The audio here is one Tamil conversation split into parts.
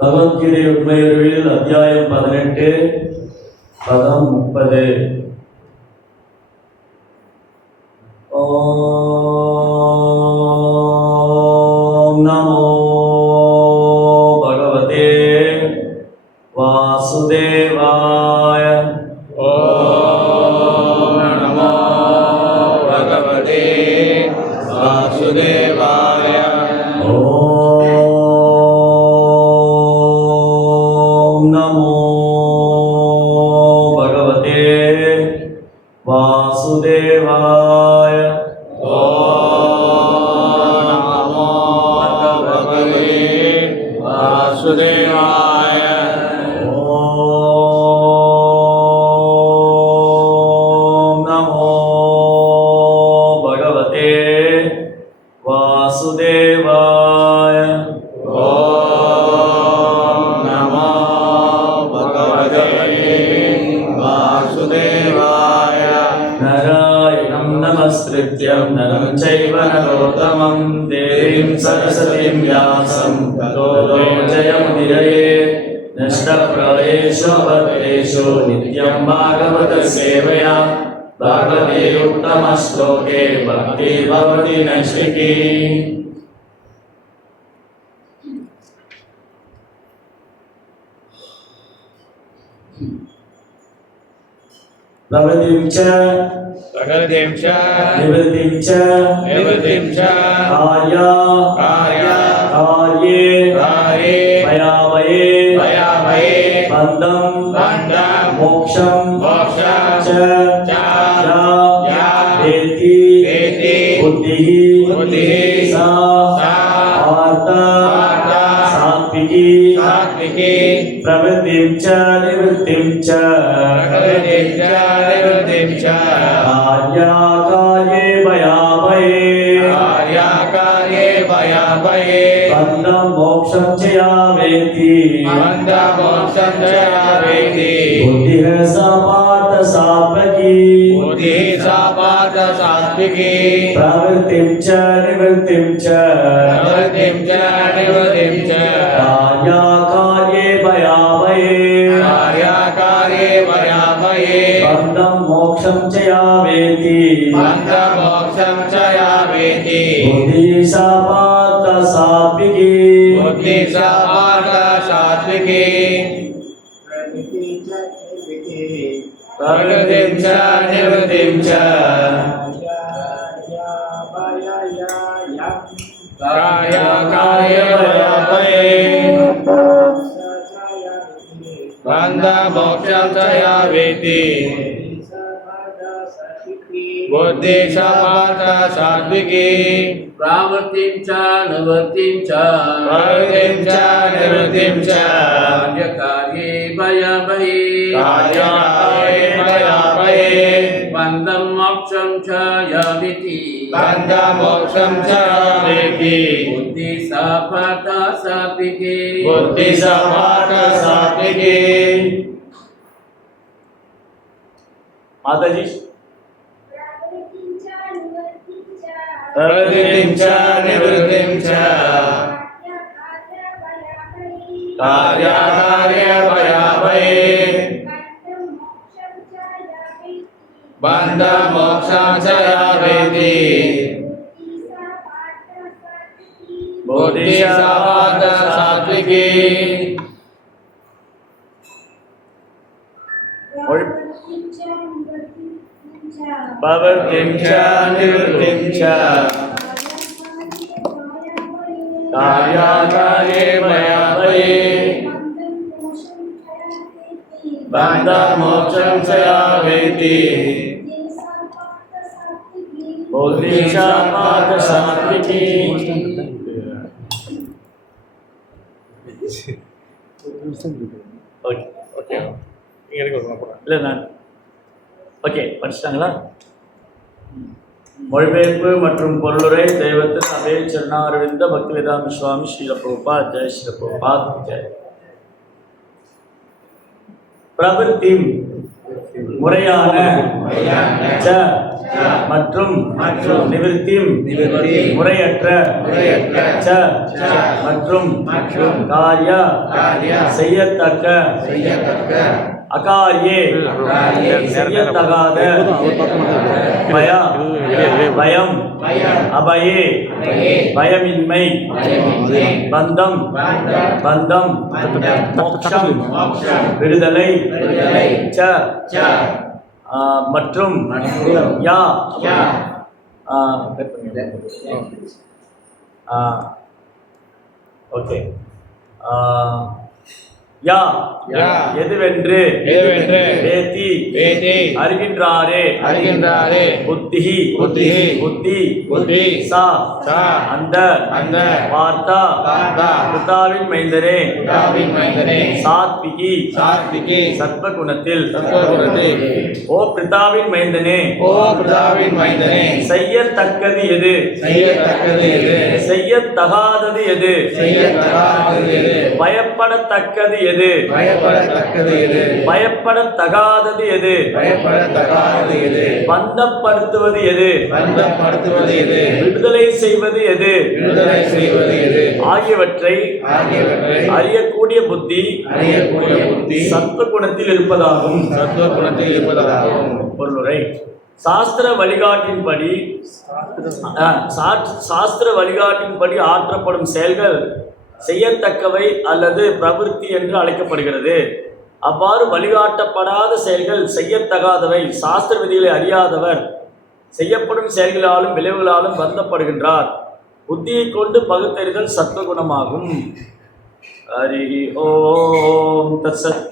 பகவத்கீதை உண்மையுருவில் அத்தியாயம் 18 பதம் 30. ஓம் நமோ பகவதே வாசுதேவாய. ஓம் நமோ பகவதே வாசுதேவாய. ஓம் நமோ பகவதே வாசுதேவாய. ஓம் நமோ பகவதே வாசுதேவாய. ஓம் நமோ பகவதே வாசுதேவாய. ஓம் நமோ பகவதே வாசுதேவாய. நாராயணம் நமஸ்கிருத்யம் நரம் சைவ நரோத்தமம் தேவீம் சரஸ்வதீம் வியாசம் ததோ ஜயமுதிரயே. நஷ்டப்ராயேஷு பத்ரேஷு நித்யம் பாகவத சேவையா பாகவதே உத்தம ஸ்லோகே பக்தி பவதி நஷ்டிகி. பிரவதிம் ச பிரகதிம் ச நிவதிம் ச நிவதிம் ச கார்யா கார்யா கார்யே காரே பயாவயே பயாவயே பந்தம் பந்தம் மோக்ஷம் மோக்ஷம் ச ச யா யா ஏதி ஏதி புத்திஹி புத்திஹி சா சா ஆர்த்த ஆர்த்த சாத்விகி சாத்விகி பிரவதிம் ச நிவதிம் ச பிரகதிம் ச நிவதிம் ச கார்யா கார்யே பயாவயே கார்யா கார்யே பயாவயே பந்தம் மோக்ஷம் ச யா வேதி பந்தம் மோக்ஷம் ச யா வேதி புத்திஹ சா பார்த்த சாத்விகி புத்தி சா பார்த்த சாத்விகி प्रवृत्तिं च निवृत्तिं च பிரகதிம் ச நிவதிம் ச कार्याकार्ये भयावये கார்யா கார்யே பயாவயே बन्धं मोक्षं च या वेति பந்தம் மோக்ஷம் ச யா வேதி बुद्धि सा पार्थ सात्विकी புத்தி சா பார்த்த சாத்விகி பிரகதிம் ச நிவதிம் ச கார்யா கார்யே பயாவயே பந்தம் மோக்ஷம் ச யா வேதி புத்தி சா பார்த்த சாத்விகி प्रावर्तिं च निवृत्तिं च பிரகதிம் ச நிவதிம் ச कार्यकार्ये भयावहे கார்யாகார்யே பயாவயே बन्धं मोक्षं च याविति பந்தம் மோக்ஷம் ச யா வேதி बुद्धि सा पार्थ सात्विकी புத்தி சா பார்த்த சாத்விகி माताजी பிரகதிம் ச நிவதிம் ச கார்யாகார்யே பயாவயே பந்தம் மோக்ஷம் ச யா வேதி புத்தி சா பார்த்த சாத்விகி प्रवृत्तिं च निवृत्तिं च कार्याकार्ये भयावये बन्धं मोक्षं च या वेति बुद्धि सा पार्थ सात्विकी ஓகே ஓகே இல்லை நான் ஓகே படிச்சிட்டாங்களா? மொழிபெயர்ப்பு மற்றும் பொருளுரை தெய்வத்தின் அபய சரணாரவிந்த பக்திவேதாந்த சுவாமி ஸ்ரீல பிரபுபாத். ஜெய் ஸ்ரீல பிரபுபாத் ஜெய். பிரவೃತ್ತಿ முறையான ச மற்றும் நிவிருத்திம் முறையற்ற ச மற்றும் காரிய செய்யத்தக்க அகாரியே செய்யத்தகாத பயம் அபயே பயமின்மை பந்தம் மோக்ஷம் விடுதலை ச மற்றும் யா ஓகே யா எதுவென்று வேதி அறிகின்றாரே புத்தி சா அந்த வார்த்தா பிதாவின் மைந்தரே சாத்விகி சத்வகுணத்தில் ஓ பிதாவின் மைந்தனே செய்யத்தக்கது எது செய்யத்தகாதது எது பயப்படத்தக்கது எது பயப்படத்தகாதது எது பந்தப்படுத்துவது எது விடுதலை செய்வது எது ஆகியவற்றை அறியக்கூடிய புத்தி சத்துவகுணத்தில் இருப்பதாகும் பொருளுரை சாஸ்திர வழிகாட்டின்படி ஆற்றப்படும் செயல்கள் செய்யத்தக்கவை அல்லது பிரவிற்த்தி என்று அழைக்கப்படுகிறது. அவ்வாறு வழிகாட்டப்படாத செயல்கள் செய்யத்தகாதவை. சாஸ்திர விதிகளை அறியாதவர் செய்யப்படும் செயல்களாலும் விளைவுகளாலும் வருத்தப்படுகின்றார். புத்தியை கொண்டு பகுத்தறிதல் சத்துவகுணமாகும். ஹரி ஓம் தத்சத்.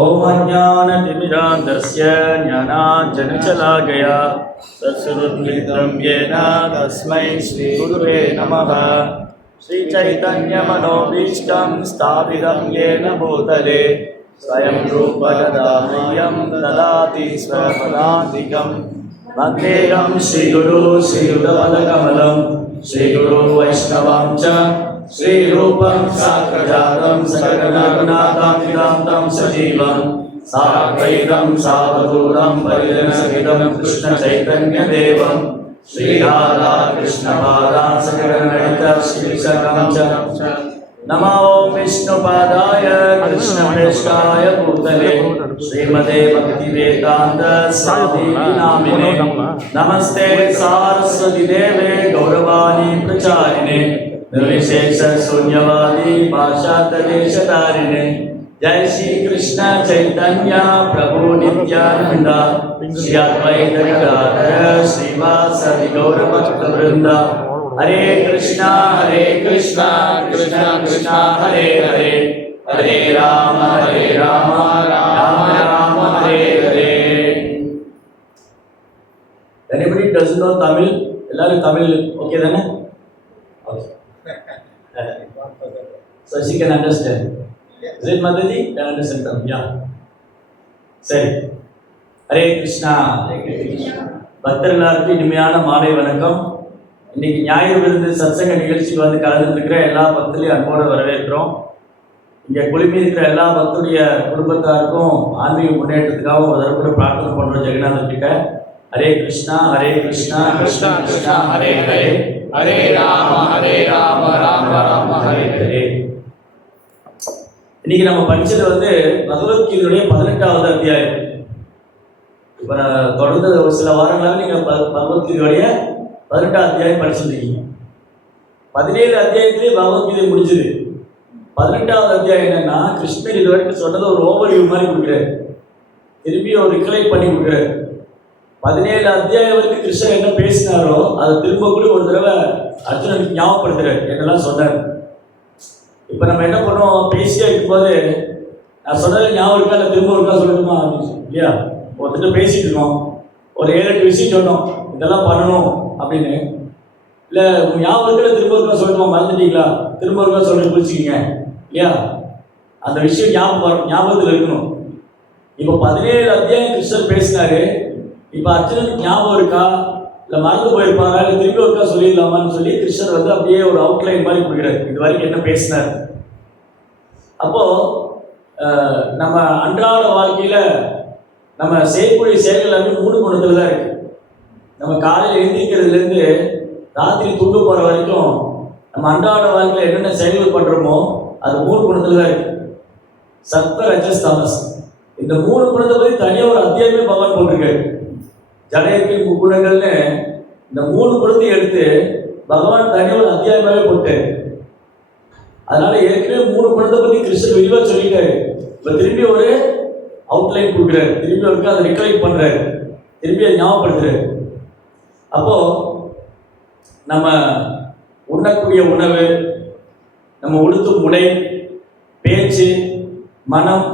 ஓம் அஞ்ஞானதிமிராந்தஸ்ய ஞானாஞ்சனசலாகயா தத்ஸ்ருத்மிதம் யேன தஸ்மை ஸ்ரீ குருவே நமः. ஸ்ரீ சைதன்ய மனோபீஷ்டம் ஸ்தாபிதம் யேன பூதலே ஸ்வயம் ரூபததாமயம் ததாதி ஸ்வபதாந்திகம். வந்தேகம் ஸ்ரீகுரு ஸ்ரீயுதபதகமலம் ஸ்ரீகுரு வைஷ்ணவம் ச ஸ்ரீரூபம் சாக்ரஜாதம் சகலகுணாதாம் சஜீவம் சாத்வைதம் சாவதூரம் பரிஜனசகிதம் கிருஷ்ண சைதன்ய தேவம் ஸ்ரீராதா கிருஷ்ணபாதா சகலநடித ஸ்ரீசகம் ச. நமோ விஷ்ணுபாதாய கிருஷ்ணபிரேஷ்டாய பூதலே ஸ்ரீமதே பக்திவேதாந்த ஸ்வாமி நாமினே. நமஸ்தே சாரஸ்வதி தேவே கௌரவாணி பிரச்சாரிணே निर्विशेष शून्यवादी भाषातदेशधारिणे. जय श्री कृष्ण चैतन्य प्रभु नित्यानंद श्री अद्वैत गदाधर श्रीवासदि गौर भक्त वृंद. हरे Krishna Krishna Krishna Hare Hare Hare Ram Ram Ram Hare Hare. Anybody doesn't know Tamil? எல்லாரும் தமிழ் ஓகே தானே? Okay. So she can understand. Is it Mataji? Can understand them? Yeah. சரி. ஹரே கிருஷ்ணா. பக்தர்களுக்கு இனிமையான மாலை வணக்கம். இன்னைக்கு ஞாயிறு விருந்து சத்சங்க நிகழ்ச்சிக்கு வந்து கலந்துருக்கிற எல்லா பக்தர்களையும் அன்போடு வரவேற்கிறோம். இங்கே குழுமி இருக்கிற எல்லா பக்தருடைய குடும்பத்தாருக்கும் ஆன்மீக முன்னேற்றத்துக்காகவும் ஒரு தடவை பிரார்த்தனை பண்ணுறோம் ஜெகநாதன் கிட்ட. ஹரே கிருஷ்ணா கிருஷ்ணா கிருஷ்ணா ஹரே ஹரே ஹரே ராம ராம ராம ஹரே ஹரே. இன்னைக்கு நம்ம படிச்சது வந்து பகவத்கீதையுடைய 18வது அத்தியாயம். இப்போ நான் தொடர்ந்து ஒரு சில வாரங்களாக நீங்கள் பகவத்கீதையுடைய 18வது அத்தியாயம் படிச்சிருக்கீங்க. 17 அத்தியாயத்திலே பகவத்கீதை முடிஞ்சது. 18வது அத்தியாயம் என்னன்னா, கிருஷ்ணர் இது வரைக்கும் சொன்னதை ஒரு ஓவர்வியூ மாதிரி கொடுக்குறாரு, திரும்பி ஒரு ரிகலெக்ட் பண்ணி கொடுக்குறாரு. 17 அத்தியாயம் வரைக்கும் கிருஷ்ணர் என்ன பேசினாரோ அதை திரும்ப கூட ஒரு தடவை அர்ஜுனனுக்கு ஞாபகப்படுத்துறாரு, என்னெல்லாம் சொன்னார். இப்போ நம்ம என்ன பண்ணுவோம், பேசியே இருக்கும்போது நான் சொன்னதை ஞாபகம் இருக்கா இல்லை திரும்ப இருக்கா சொல்லணுமா இல்லையா? ஒருத்தர் பேசிட்டு இருக்கோம், ஒரு 7-8 விஷயம் சொன்னோம், இதெல்லாம் பண்ணணும் அப்படின்னு. இல்லை ஞாபகம் இருக்கா திரும்ப இருக்கா சொல்லணுமா, மறந்துட்டீங்களா திரும்ப இருக்கா சொல்லி பிடிச்சிக்கிங்க இல்லையா? அந்த விஷயம் ஞாபகத்தில் இருக்கணும். இப்போ 17 அத்தியாயம் கிருஷ்ணர் பேசினாரு. இப்போ அர்ஜுனனுக்கு ஞாபகம் இருக்கா இல்லை மறந்து போயிருப்பாரா இல்லை திரும்பி ஒருக்கா சொல்லிடலாமான்னு சொல்லி கிருஷ்ணர் வந்து அப்படியே ஒரு அவுட்லைன் மாதிரி கொடுக்குறாரு, இது வரைக்கும் என்ன பேசினார். அப்போ நம்ம அன்றாட வாழ்க்கையில நம்ம செய்யக்கூடிய செயல்கள் எல்லாமே 3 குணத்துல தான் இருக்கு. நம்ம காலையில் எழுந்திருக்கிறதுல இருந்து ராத்திரி தூங்க போற வரைக்கும் நம்ம அன்றாட வாழ்க்கையில என்னென்ன செயல்கள் பண்றோமோ அது 3 குணத்துல தான் இருக்கு. சத்வ ரஜஸ் தமஸ். இந்த 3 குணத்தை பத்தி தனியா ஒரு அத்தியாயமே பகவான் போட்டிருக்காரு. ஜடையத்தின் முக்குணங்கள்னு இந்த 3 குணத்தையும் எடுத்து பகவான் தனியா ஒரு அத்தியாயமாவே போட்டாரு. அதனால ஏற்கனவே 3 குணத்தை பத்தி கிருஷ்ணர் விரிவா சொல்லிட்டாரு. இப்ப திரும்பி ஒரு அவுட்லைன் கொடுக்குறாரு, திரும்பி ஒருக்கா அதை ரிகலெக்ட் பண்றாரு, திரும்பி அதை ஞாபகப்படுத்துறாரு. அப்போ நம்ம உண்ணக்கூடிய உணவு, நம்ம உடுத்தும் உடை, பேச்சு, மனம்,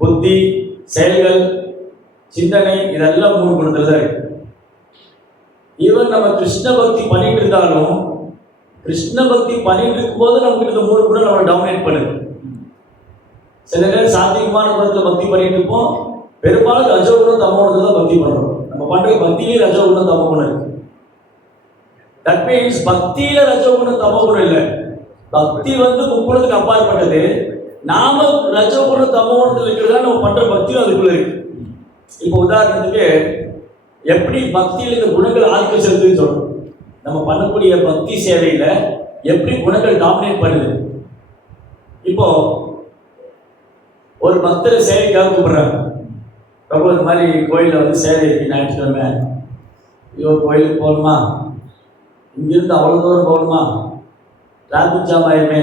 புத்தி, செயல்கள், சிந்தனை, இதெல்லாம் 3 குணத்துல தான் இருக்கு. ஈவன் நம்ம கிருஷ்ண பக்தி பண்ணிட்டு இருந்தாலும் கிருஷ்ண பக்தி பண்ணிட்டு இருக்கும்போது நமக்கு இந்த 3 குணம் நம்ம டாமினேட் பண்ணுது. சில நேரம் சாத்தியமான குணத்துல பக்தி பண்ணிட்டு இருப்போம், பெரும்பாலும் ரஜோகுணம் தமோகுணத்துல தான் பக்தி பண்றோம். நம்ம பண்ற பக்தியிலே ரஜோகுணம் தமோகுணம் இருக்கு. தட் மீன்ஸ் பக்தியில ரஜோகுணம் தமோகுணம் இல்லை, பக்தி முக்குணத்துக்கு அப்பாற்பட்டது. நாம ரஜோகுணம் தமோகுணத்தில் இருக்கிறதா நம்ம பண்ற பக்தியும் அதுக்குள்ள இருக்கு. இப்போ உதாரணத்துக்கு எப்படி பக்தியில் இந்த குணங்கள் ஆதிக்கம் செலுத்துன்னு சொல்றோம். நம்ம பண்ணக்கூடிய பக்தி சேவையில எப்படி குணங்கள் டாமினேட் பண்ணுது. இப்போ ஒரு பக்தரை சேவைக்காக கூப்பிடுறாங்க. பிரபு இந்த மாதிரி கோயிலில் சேவை இருக்கு, ஞாயிற்றுக்கிழமை, ஐயோ கோயிலுக்கு போகணுமா, இங்கிருந்து அவ்வளோ தூரம் போகணுமா, டிராஃபிக் ஜாம் ஆயிருமே,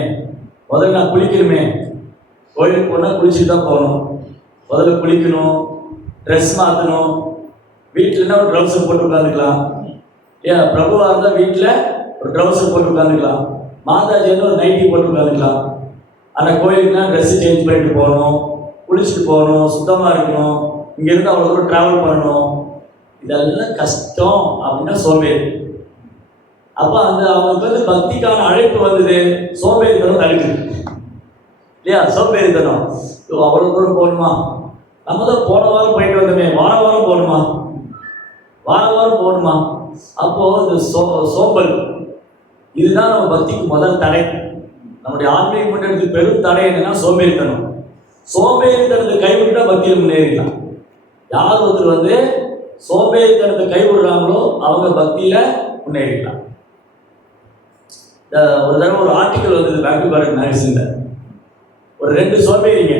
முதல்ல நான் குளிக்கணுமே, கோயிலுக்கு போனால் குளிச்சுட்டு தான் போகணும், முதல்ல குளிக்கணும், ட்ரெஸ் மாற்றணும், வீட்டில்னா ஒரு ட்ரௌசர் போட்டு உட்காந்துக்கலாம், ஏன் பிரபுவாக இருந்தால் வீட்டில் ஒரு ட்ரௌசர் போட்டு உட்காந்துக்கலாம், மாதாஜி வந்து ஒரு நைட்டி போட்டு உட்காந்துக்கலாம். ஆனால் கோயிலுக்குனா ட்ரெஸ்ஸு சேஞ்ச் பண்ணிட்டு போகணும், குளிச்சுட்டு போகணும், சுத்தமாக இருக்கணும், இங்கேருந்து அவ்வளோ தூரம் ட்ராவல் பண்ணணும், இதெல்லாம் கஷ்டம் அப்படின்னா சோம்பேறி. அப்போ அவங்களுக்கு பக்திக்கான அழைப்பு வந்தது, சோம்பேறித்தனம் தடுக்குது இல்லையா? சோம்பேறித்தனம், அவ்வளோ தூரம் போகணுமா, நம்ம தான் போன வாரம் போயிட்டு வந்தோமே, வாரம் போகணுமா, வாரம் போகணுமா. அப்போ இந்த சோம்பல் இதுதான் நம்ம பக்திக்கு முதல் தடை. நம்முடைய ஆன்மீக முன்னேற்றத்துக்கு பெரும் தடை என்னன்னா சோம்பேறித்தனம். சோம்பேறித்தனத்தை கைவிட்டா பக்தியில் முன்னேறிடலாம். யார் ஒருத்தர் சோம்பேறித்தனத்தை கைவிடுறாங்களோ அவங்க பக்தியில முன்னேறிடலாம். ஒரு தடவை ஒரு ஆர்டிக்கல் வந்தது பேங்க் பாரத் மேகசின்ல. ஒரு 2 சோம்பேறிங்க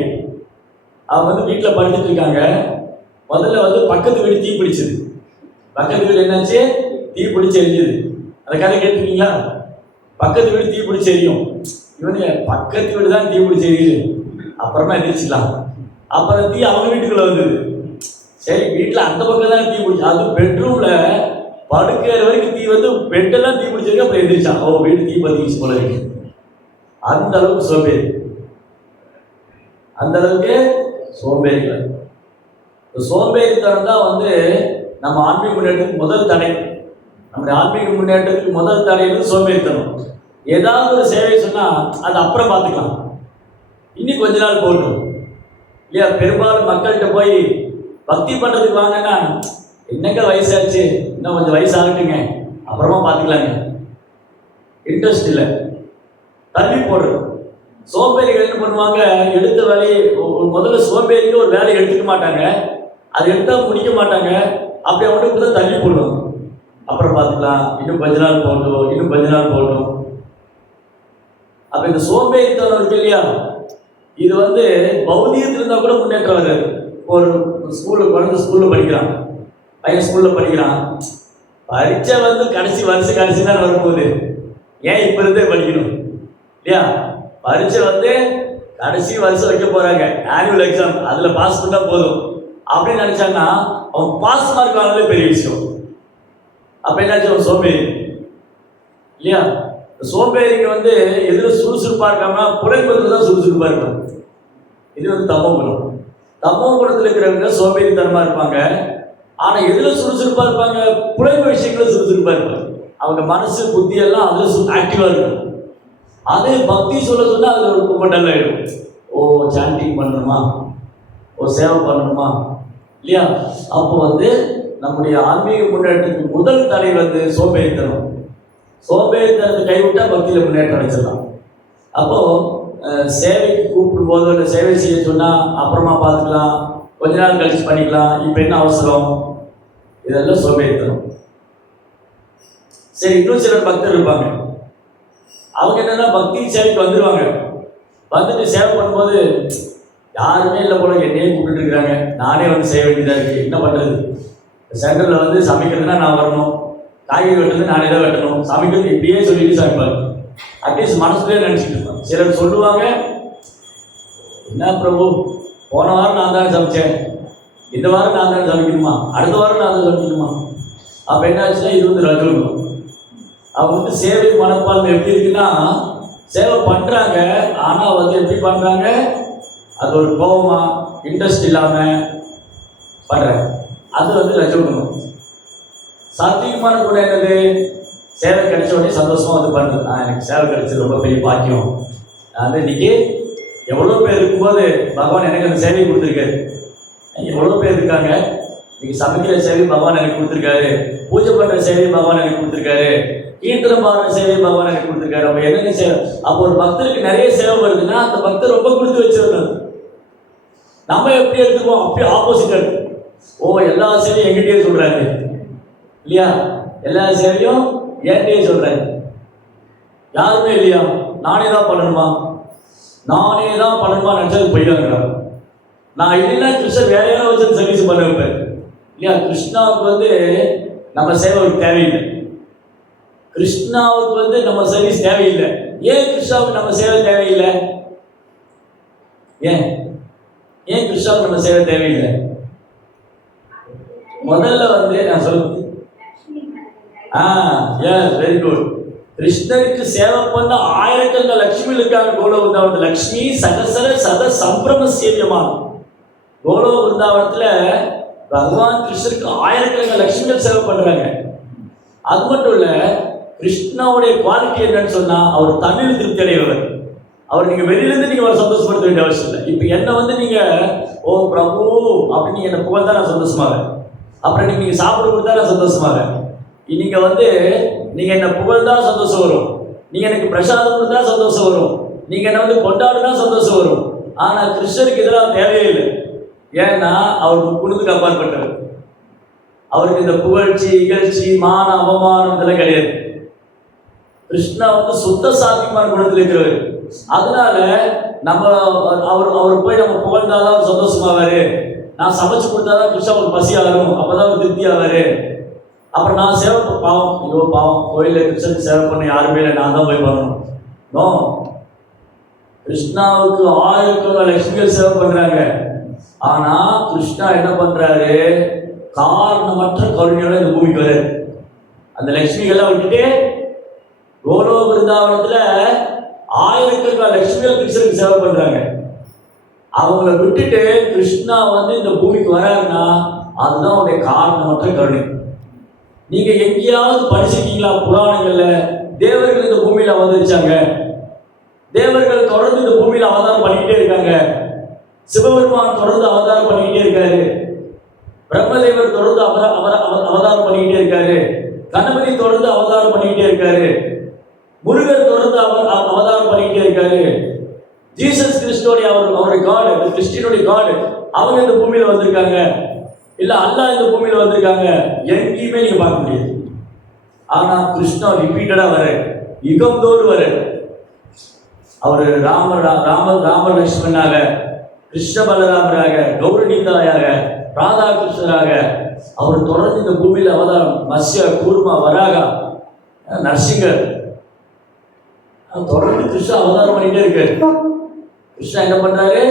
அவங்க வீட்டில் படுத்துட்டு இருக்காங்க. முதல்ல பக்கத்து வீடு தீ பிடிச்சது. பக்கத்து வீடு என்னாச்சு, தீ பிடிச்சி எரிஞ்சுது. அந்த கதை கேட்டுருக்கீங்களா? பக்கத்து வீடு தீ பிடிச்சி எரியும், இவனு பக்கத்து வீடு தான் தீ பிடிச்சி எரியுது, அப்புறமா எதிர்ச்சிக்கலாம். அப்புறம் தீ அவங்க வீட்டுக்குள்ள வந்தது. சரி, வீட்டில் அந்த பக்கம் தான் தீ பிடிச்சி, அது பெட்ரூம்ல படுக்கிற வரைக்கும் தீ பெட்டெல்லாம் தீ பிடிச்சிருக்கு. அப்புறம் எதிர்ச்சான், ஓ வீடு தீ பத்திச்சு போல இருக்கு. அந்த அளவுக்கு சோம்பேறி, அந்த அளவுக்கு சோம்பேறிகள். சோம்பேறித்தனம் தான் நம்ம ஆன்மீக முன்னேற்றத்துக்கு முதல் தடை. நம்முடைய ஆன்மீக முன்னேற்றத்துக்கு முதல் தடை சோம்பேறித்தனம். ஏதாவது ஒரு சேவை சொன்னா அது அப்புறம் பார்த்துக்கலாம், இன்னும் கொஞ்ச நாள் போகட்டும் இல்லையா? பெரும்பாலும் மக்கள்கிட்ட போய் பக்தி பண்றதுக்கு வாங்கன்னா, என்னங்க வயசாச்சு, இன்னும் கொஞ்சம் வயசாகட்டுங்க, அப்புறமா பார்த்துக்கலாங்க, இன்ட்ரெஸ்ட் இல்லை, தள்ளி போடுறது. சோம்பேறிகள் என்ன பண்ணுவாங்க, எடுத்த வேலையை முதல்ல சோம்பேறிக்கு ஒரு வேலையை எடுத்துக்க மாட்டாங்க, அதை எடுத்தால் முடிக்க மாட்டாங்க, அப்படி அவனுக்கு தான் தள்ளி போடுவாங்க. அப்புறம் பார்த்துக்கலாம், இன்னும் கொஞ்ச நாள் போகட்டும், இன்னும் கொஞ்ச நாள் போகட்டும். அப்போ இந்த சோம்பேறித்தனம் இருக்கு இல்லையா, இது பௌதிகத்தில் இருந்தால் கூட முன்னேற்றம் வராது. ஒரு குழந்தை ஸ்கூலில் படிக்கிறான், பையன் ஸ்கூலில் படிக்கிறான், பரீட்சை கடைசி தான் வரும்போது ஏன் இப்போ இருந்தே படிக்கணும் இல்லையா? பரீட்சை கடைசி வருஷம் வைக்க போறாங்க, ஆனுவல் எக்ஸாம், அதில் பாஸ் பண்ணா போதும் அப்படின்னு நினைச்சாங்கன்னா அவன் பாஸ் மார்க் வாங்கினதே பெரிய விஷயம். அப்போ என்னாச்சு, அவன் சோம்பேறி இல்லையா? சோம்பேறிங்க எதிர சுறுசுறுப்பாக இருக்காம புலைப்பதில் தான் சுறுசுறுப்பாக இருப்பாங்க. இது தமோ குணம். தமோ குணத்தில் இருக்கிறவங்க சோம்பேறித்தனமாக இருப்பாங்க. ஆனால் எதில் சுறுசுறுப்பாக இருப்பாங்க, புலைப்பு விஷயங்களும் சுறுசுறுப்பாக இருப்பாங்க. அவங்க மனசு புத்தி எல்லாம் அதில் ஆக்டிவாக இருக்கும். அதே பக்தி சொல்ல சொன்னால் அது ஒரு ரொம்ப டல் ஆகிடும். ஓ சாண்டிங் பண்ணணுமா, ஓ சேவை பண்ணணுமா இல்லையா? அப்போ நம்முடைய ஆன்மீக முன்னேற்றத்துக்கு முதல் தடை சோம்பேறித்தனம். சோம்பேறித்தனத்தை கைவிட்டால் பக்தியில் முன்னேற்றம் அடைச்சிடலாம். அப்போ சேவைக்கு கூப்பிடும் போதோ இல்லை சேவை செய்ய சொன்னால் அப்புறமா பார்த்துக்கலாம், கொஞ்ச நாள் கழிச்சு பண்ணிக்கலாம், இப்போ என்ன அவசரம், இதெல்லாம் சோம்பேறித்தனம். சரி, இன்னும் சிலர் பக்தர் இருப்பாங்க. அவங்க என்னன்னா பக்தி சேவைக்கு வந்துடுவாங்க. வந்துட்டு சேவை பண்ணும்போது யாருமே இல்லை போல என்னையே கூப்பிட்டு இருக்கிறாங்க, நானே வந்து செய்ய வேண்டியதாக இருக்குது, என்ன பண்ணுறது. சென்டரில் வந்து சமைக்கிறதுனா நான் வரணும், காய்கறி வெட்டுறது நானே தான் வெட்டணும், சமைக்கிறது இப்படியே சொல்லிட்டு சமைப்பாங்க. அட்லீஸ்ட் மனசுலேயே நினச்சிட்டு இருப்பாங்க. சிலர் சொல்லுவாங்க, என்ன பிரபு போன வாரம் நான் தானே சமைச்சேன், இந்த வாரம் நான் தானே சமைக்கணுமா, அடுத்த வாரம் நான் தான் சமைக்கணுமா. அப்போ என்ன ஆச்சுன்னா இது வந்து ரஜோகம். அவங்க வந்து சேவை மனப்பான்மை எப்படி இருக்குன்னா, சேவை பண்ணுறாங்க, ஆனால் வந்து எப்படி பண்ணுறாங்க, அது ஒரு கோபமா இன்ட்ரெஸ்ட் இல்லாமல் பண்ணுறாங்க. அது வந்து ரஜோகுணம். சாத்வீகமான குணம் என்னது, சேவை கிடைச்ச உடனே சந்தோஷமாக வந்து பண்ணுறது. எனக்கு சேவை கிடைச்சது ரொம்ப பெரிய பாக்கியம், நான் வந்து இன்னைக்கு எவ்வளோ பேர் இருக்கும்போது பகவான் எனக்கு அந்த சேவை கொடுத்துருக்காரு, எவ்வளோ பேர் இருக்காங்க, இன்னைக்கு சமைக்கிற சேவை பகவான் எனக்கு கொடுத்துருக்காரு, பூஜை பண்ணுற சேவை பகவான் எனக்கு கொடுத்துருக்காரு, கீர்த்தனம் பாடுற சேவை பகவான் எனக்கு கொடுத்துருக்காரு. அப்போ என்னென்ன சேவை, அப்போ ஒரு பக்தருக்கு நிறைய சேவை வருதுன்னா அந்த பக்தர் ரொம்ப கொடுத்து வச்சிருந்தார். நம்ம எப்படி எடுத்துக்குவோம், அப்படியே ஆப்போசிட் எடுத்து, ஓ எல்லா சேவையும் எங்கிட்டே சொல்றாங்க இல்லையா, எல்லா சேவையும் என்கிட்டயே சொல்றாங்க, யாருமே இல்லையா, நானே தான் பண்ணணுமா, நானே தான் பண்ணணுமா நினைச்சது போயிடாங்க. நான் இல்லைன்னா கிருஷ்ணன் வேற யாரும் வச்சு சர்வீஸ் பண்ண வைப்பேன் இல்லையா. கிருஷ்ணாவுக்கு வந்து நம்ம சேவைக்கு தேவையில்லை, கிருஷ்ணாவுக்கு வந்து நம்ம சர்வீஸ் தேவையில்லை. ஏன் கிருஷ்ணாவுக்கு நம்ம சேவை தேவையில்லை, ஏன் ஏன் கிருஷ்ணாவுக்கு நம்ம சேவை தேவையில்லை? முதல்ல வந்து நான் சொல்லுவேன், வெரி குட். கிருஷ்ணருக்கு சேவை பண்ண ஆயிரக்கணக்கான லட்சுமி இருக்காங்க கோலோ விருந்தாவனத்தில். லட்சுமி சகசர சத சம்பிரம சேவியமான கோலோ விருந்தாவனத்துல பகவான் கிருஷ்ணருக்கு ஆயிரக்கணக்கான லட்சுமிகள் சேவை பண்றாங்க. அது மட்டும் இல்ல, கிருஷ்ணாவுடைய குவாலிட்டி என்னன்னு சொன்னா, அவர் தமிழ் திருப்தி அடைவர். அவர் நீங்க வெளியிலிருந்து நீங்க அவர் சந்தோஷப்படுத்த வேண்டிய அவசியம் இல்லை. இப்ப என்ன வந்து நீங்க ஓ பிரபு அப்படின்னு நீங்க என்ன புகழ்ந்தா நான் சந்தோஷமாவேன், அப்புறம் நீங்க சாப்பிட கொடுத்தா நான் சந்தோஷமாவேன். நீங்க வந்து நீங்க என்ன புகழ்ந்தா சந்தோஷம் வரும், நீங்க எனக்கு பிரசாதம் கொடுத்தா சந்தோஷம் வரும், நீங்க என்ன வந்து கொண்டாடுனா சந்தோஷம் வரும். ஆனா கிருஷ்ணருக்கு இதெல்லாம் தேவையே இல்லை. ஏன்னா அவர் குணத்துக்கு அப்பாற்பட்டவர். அவருக்கு இந்த புகழ்ச்சி இகழ்ச்சி மான அவமானம் இதெல்லாம் கிடையாது. கிருஷ்ணா வந்து சுத்த சாத்தியமான குணத்தில் இருக்கிறவர். அதனால நம்ம அவர் போய் நம்ம புகழ்ந்தாதான் அவர் சந்தோஷமாவாரு, நான் சமைச்சு கொடுத்தாதான் கிருஷ்ணா ஒரு பசி ஆகும், அப்பதான் ஒரு திருப்தி ஆவாரு. அப்புறம் நான் சேவை பாவம், இதோ பாவம் கோயிலில் கிருஷ்ணனுக்கு சேவை பண்ண யாருமே இல்லை, நான் தான் போய் பண்ணணும். நோ, கிருஷ்ணாவுக்கு ஆயிரக்கணக்கான லட்சுமிகள் சேவை பண்றாங்க. ஆனா கிருஷ்ணா என்ன பண்றாரு, காரணமற்ற கருணையோட இந்த பூமிக்கு வர அந்த லட்சுமிகளை விட்டுட்டு கோலோ விருந்தாவனத்துல ஆயிரக்கணக்கான லட்சுமிகள் கிருஷ்ணனுக்கு சேவை பண்றாங்க. அவங்கள விட்டுட்டு கிருஷ்ணா வந்து இந்த பூமிக்கு வராருன்னா அதுதான் அவருடைய காரணமற்ற கருணை. நீங்க எங்கேயாவது படிச்சிருக்கீங்களா புராணங்கள்ல தேவர்கள் இந்த பூமியில அவதரிச்சாங்க, தேவர்கள் தொடர்ந்து இந்த பூமியில அவதாரம் பண்ணிக்கிட்டே இருக்காங்க, சிவபெருமான் தொடர்ந்து அவதாரம் பண்ணிக்கிட்டே இருக்காரு, பிரம்மதேவர் தொடர்ந்து அவதாரம் பண்ணிக்கிட்டே இருக்காரு, கணபதி தொடர்ந்து அவதாரம் பண்ணிக்கிட்டே இருக்காரு, முருகர் தொடர்ந்து அவதாரம் பண்ணிக்கிட்டே இருக்காரு, ஜீசஸ் கிறிஸ்டோடைய அவருடைய காடு, கிறிஸ்டியனுடைய காடு, அவங்க இந்த பூமியில வந்திருக்காங்க, இல்ல அல்லாஹ் இந்த பூமியில வந்திருக்காங்க, எங்கேயுமே நீங்க பார்க்க முடியாது. ஆனா கிருஷ்ணா ரிப்பீட்டடா வர, யுகம்தோறு வர. அவர் ராம லட்சுமணாக, கிருஷ்ண பலராமராக, கௌரணிதாயாக, ராதா கிருஷ்ணராக அவர் தொடர்ந்து இந்த பூமியில அவதாரம். மத்ஸ்ய கூர்மா வராகா நரசிங்கர் தொடர்ந்து கிருஷ்ணா அவதாரம் பண்ணிட்டே இருக்காரு. கிருஷ்ணா என்ன பண்றாரு,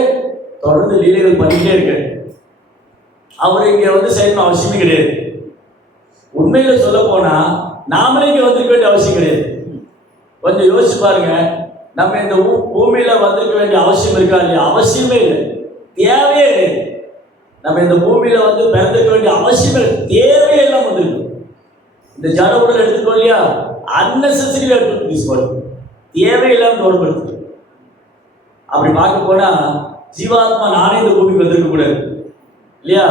தொடர்ந்து லீலைகள் பண்ணிட்டே இருக்காரு. அவர் இங்க வந்து செய்யணும் அவசியமே கிடையாது. உண்மையில சொல்ல போனா நாமளே இங்க வந்திருக்க வேண்டிய அவசியம் கிடையாது. கொஞ்சம் யோசிச்சு பாருங்க, நம்ம இந்த பூமியில வந்திருக்க வேண்டிய அவசியம் இருக்கா இல்லையா? அவசியமே இல்லை, தேவையே இல்லை. நம்ம இந்த பூமியில வந்து பிறந்திருக்க வேண்டிய அவசியமே இல்லை, தேவையே இல்லாம வந்திருக்கோம். இந்த ஜட உடல் எடுத்துக்கோ இல்லையா, அன்னெசரி தேவையில்லாம தோறப்படுத்து. அப்படி பார்க்க போனா ஜீவாத்மா நானே இந்த பூமிக்கு வந்திருக்க கூடாது இல்லையா,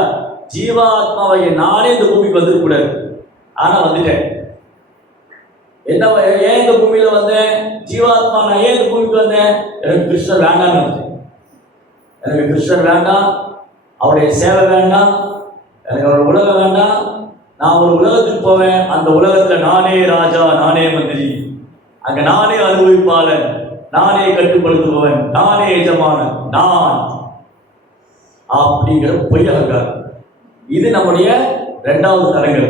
ஜீவாத்மாவை நானே இந்த பூமிக்கு வந்திருக்க கூடாது. ஆனா வந்துட்டேன். என்ன ஏன் இந்த பூமியில வந்தேன், ஜீவாத்மா நான் ஏன் இந்த பூமிக்கு வந்தேன், எனக்கு கிருஷ்ணர் வேண்டாம்னு வந்தேன். எனக்கு கிருஷ்ணர் வேண்டாம், அவருடைய சேவை வேண்டாம், எனக்கு அவர் உலகம் வேண்டாம். நான் ஒரு உலகத்துக்கு போவேன், அந்த உலகத்துல நானே ராஜா, நானே மந்திரி, அங்க நானே அனுபவிப்பாளன், நானே கட்டுப்படுத்துபவன், நானே எஜமானன், நான் அப்படிங்கிற பொய் அகங்காரம். இது நம்முடைய 2வது தடங்கள்.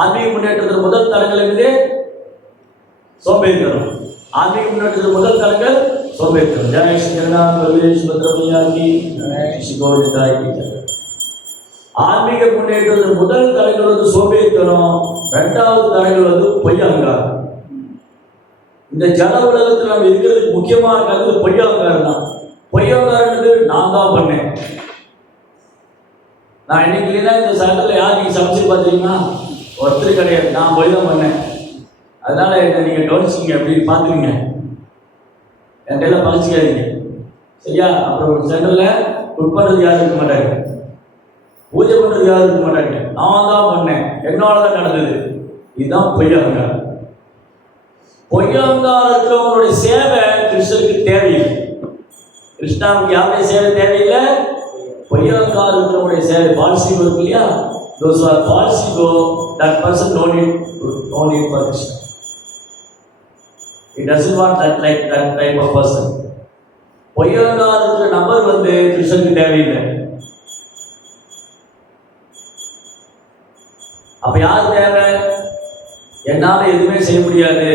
ஆன்மீக முன்னேற்றத்தின் முதல் தடங்கள் என்பது சோம்பேறித்தனம். ஆன்மீக முன்னேற்றத்தின் முதல் தடங்கள் சோம்பேறித்தனம். ஜெய் ஸ்ரீ ஜெகநாத் பிரபு சுபத்ரமையா கி ஸ்ரீ கோவிந்தாய் கி. ஆன்மீக முன்னேற்றத்தின் முதல் தடங்கள் வந்து சோம்பேறித்தனம், 2வது தடங்கள் வந்து பொய் அகங்காரம். இந்த ஜட உலகத்தில் நம்ம இருக்கிறதுக்கு முக்கியமான கருத்து பொய் அகங்காரம் தான். பொய் அகங்காரம்ன்றது நான் தான் பண்ணேன். நான் இன்னைக்கு இல்லைன்னா இந்த சட்டத்தில் யார் நீங்கள் சமைச்சு பார்த்தீங்கன்னா ஒருத்தர் கிடையாது, நான் போய் தான் பண்ணேன். அதனால என்ன நீங்கள் கவனிச்சிங்க, அப்படி பார்த்துக்கீங்க, என் கையில் பழச்சிக்காதீங்க, சரியா? அப்புறம் சென்டரில் குக் பண்ணுறது யாரும் இருக்க மாட்டாங்க, பூஜை பண்ணுறது யாரும் இருக்க மாட்டாங்க. நான் தான் பண்ணேன், என்னோட தான் நடந்தது. இதுதான் பொய் அகங்காரம். பொய் அகங்காரத்தில் உங்களுடைய சேவை கிருஷ்ணருக்கு தேவையில்லை. கிருஷ்ணாவுக்கு யாருடைய சேவை தேவையில்லை. பொய் அகங்காரத்தினுடைய சேவை பால்சி இருக்கு இல்லையா, those who are false ego, that person no need for Krishna. He doesn't want that type of person. பொய் அகங்காரத்துல நபர் வந்து கிருஷ்ணனுக்கு தேவையில்லை. அப்ப யார் தேவை? என்னால எதுவுமே செய்ய முடியாது,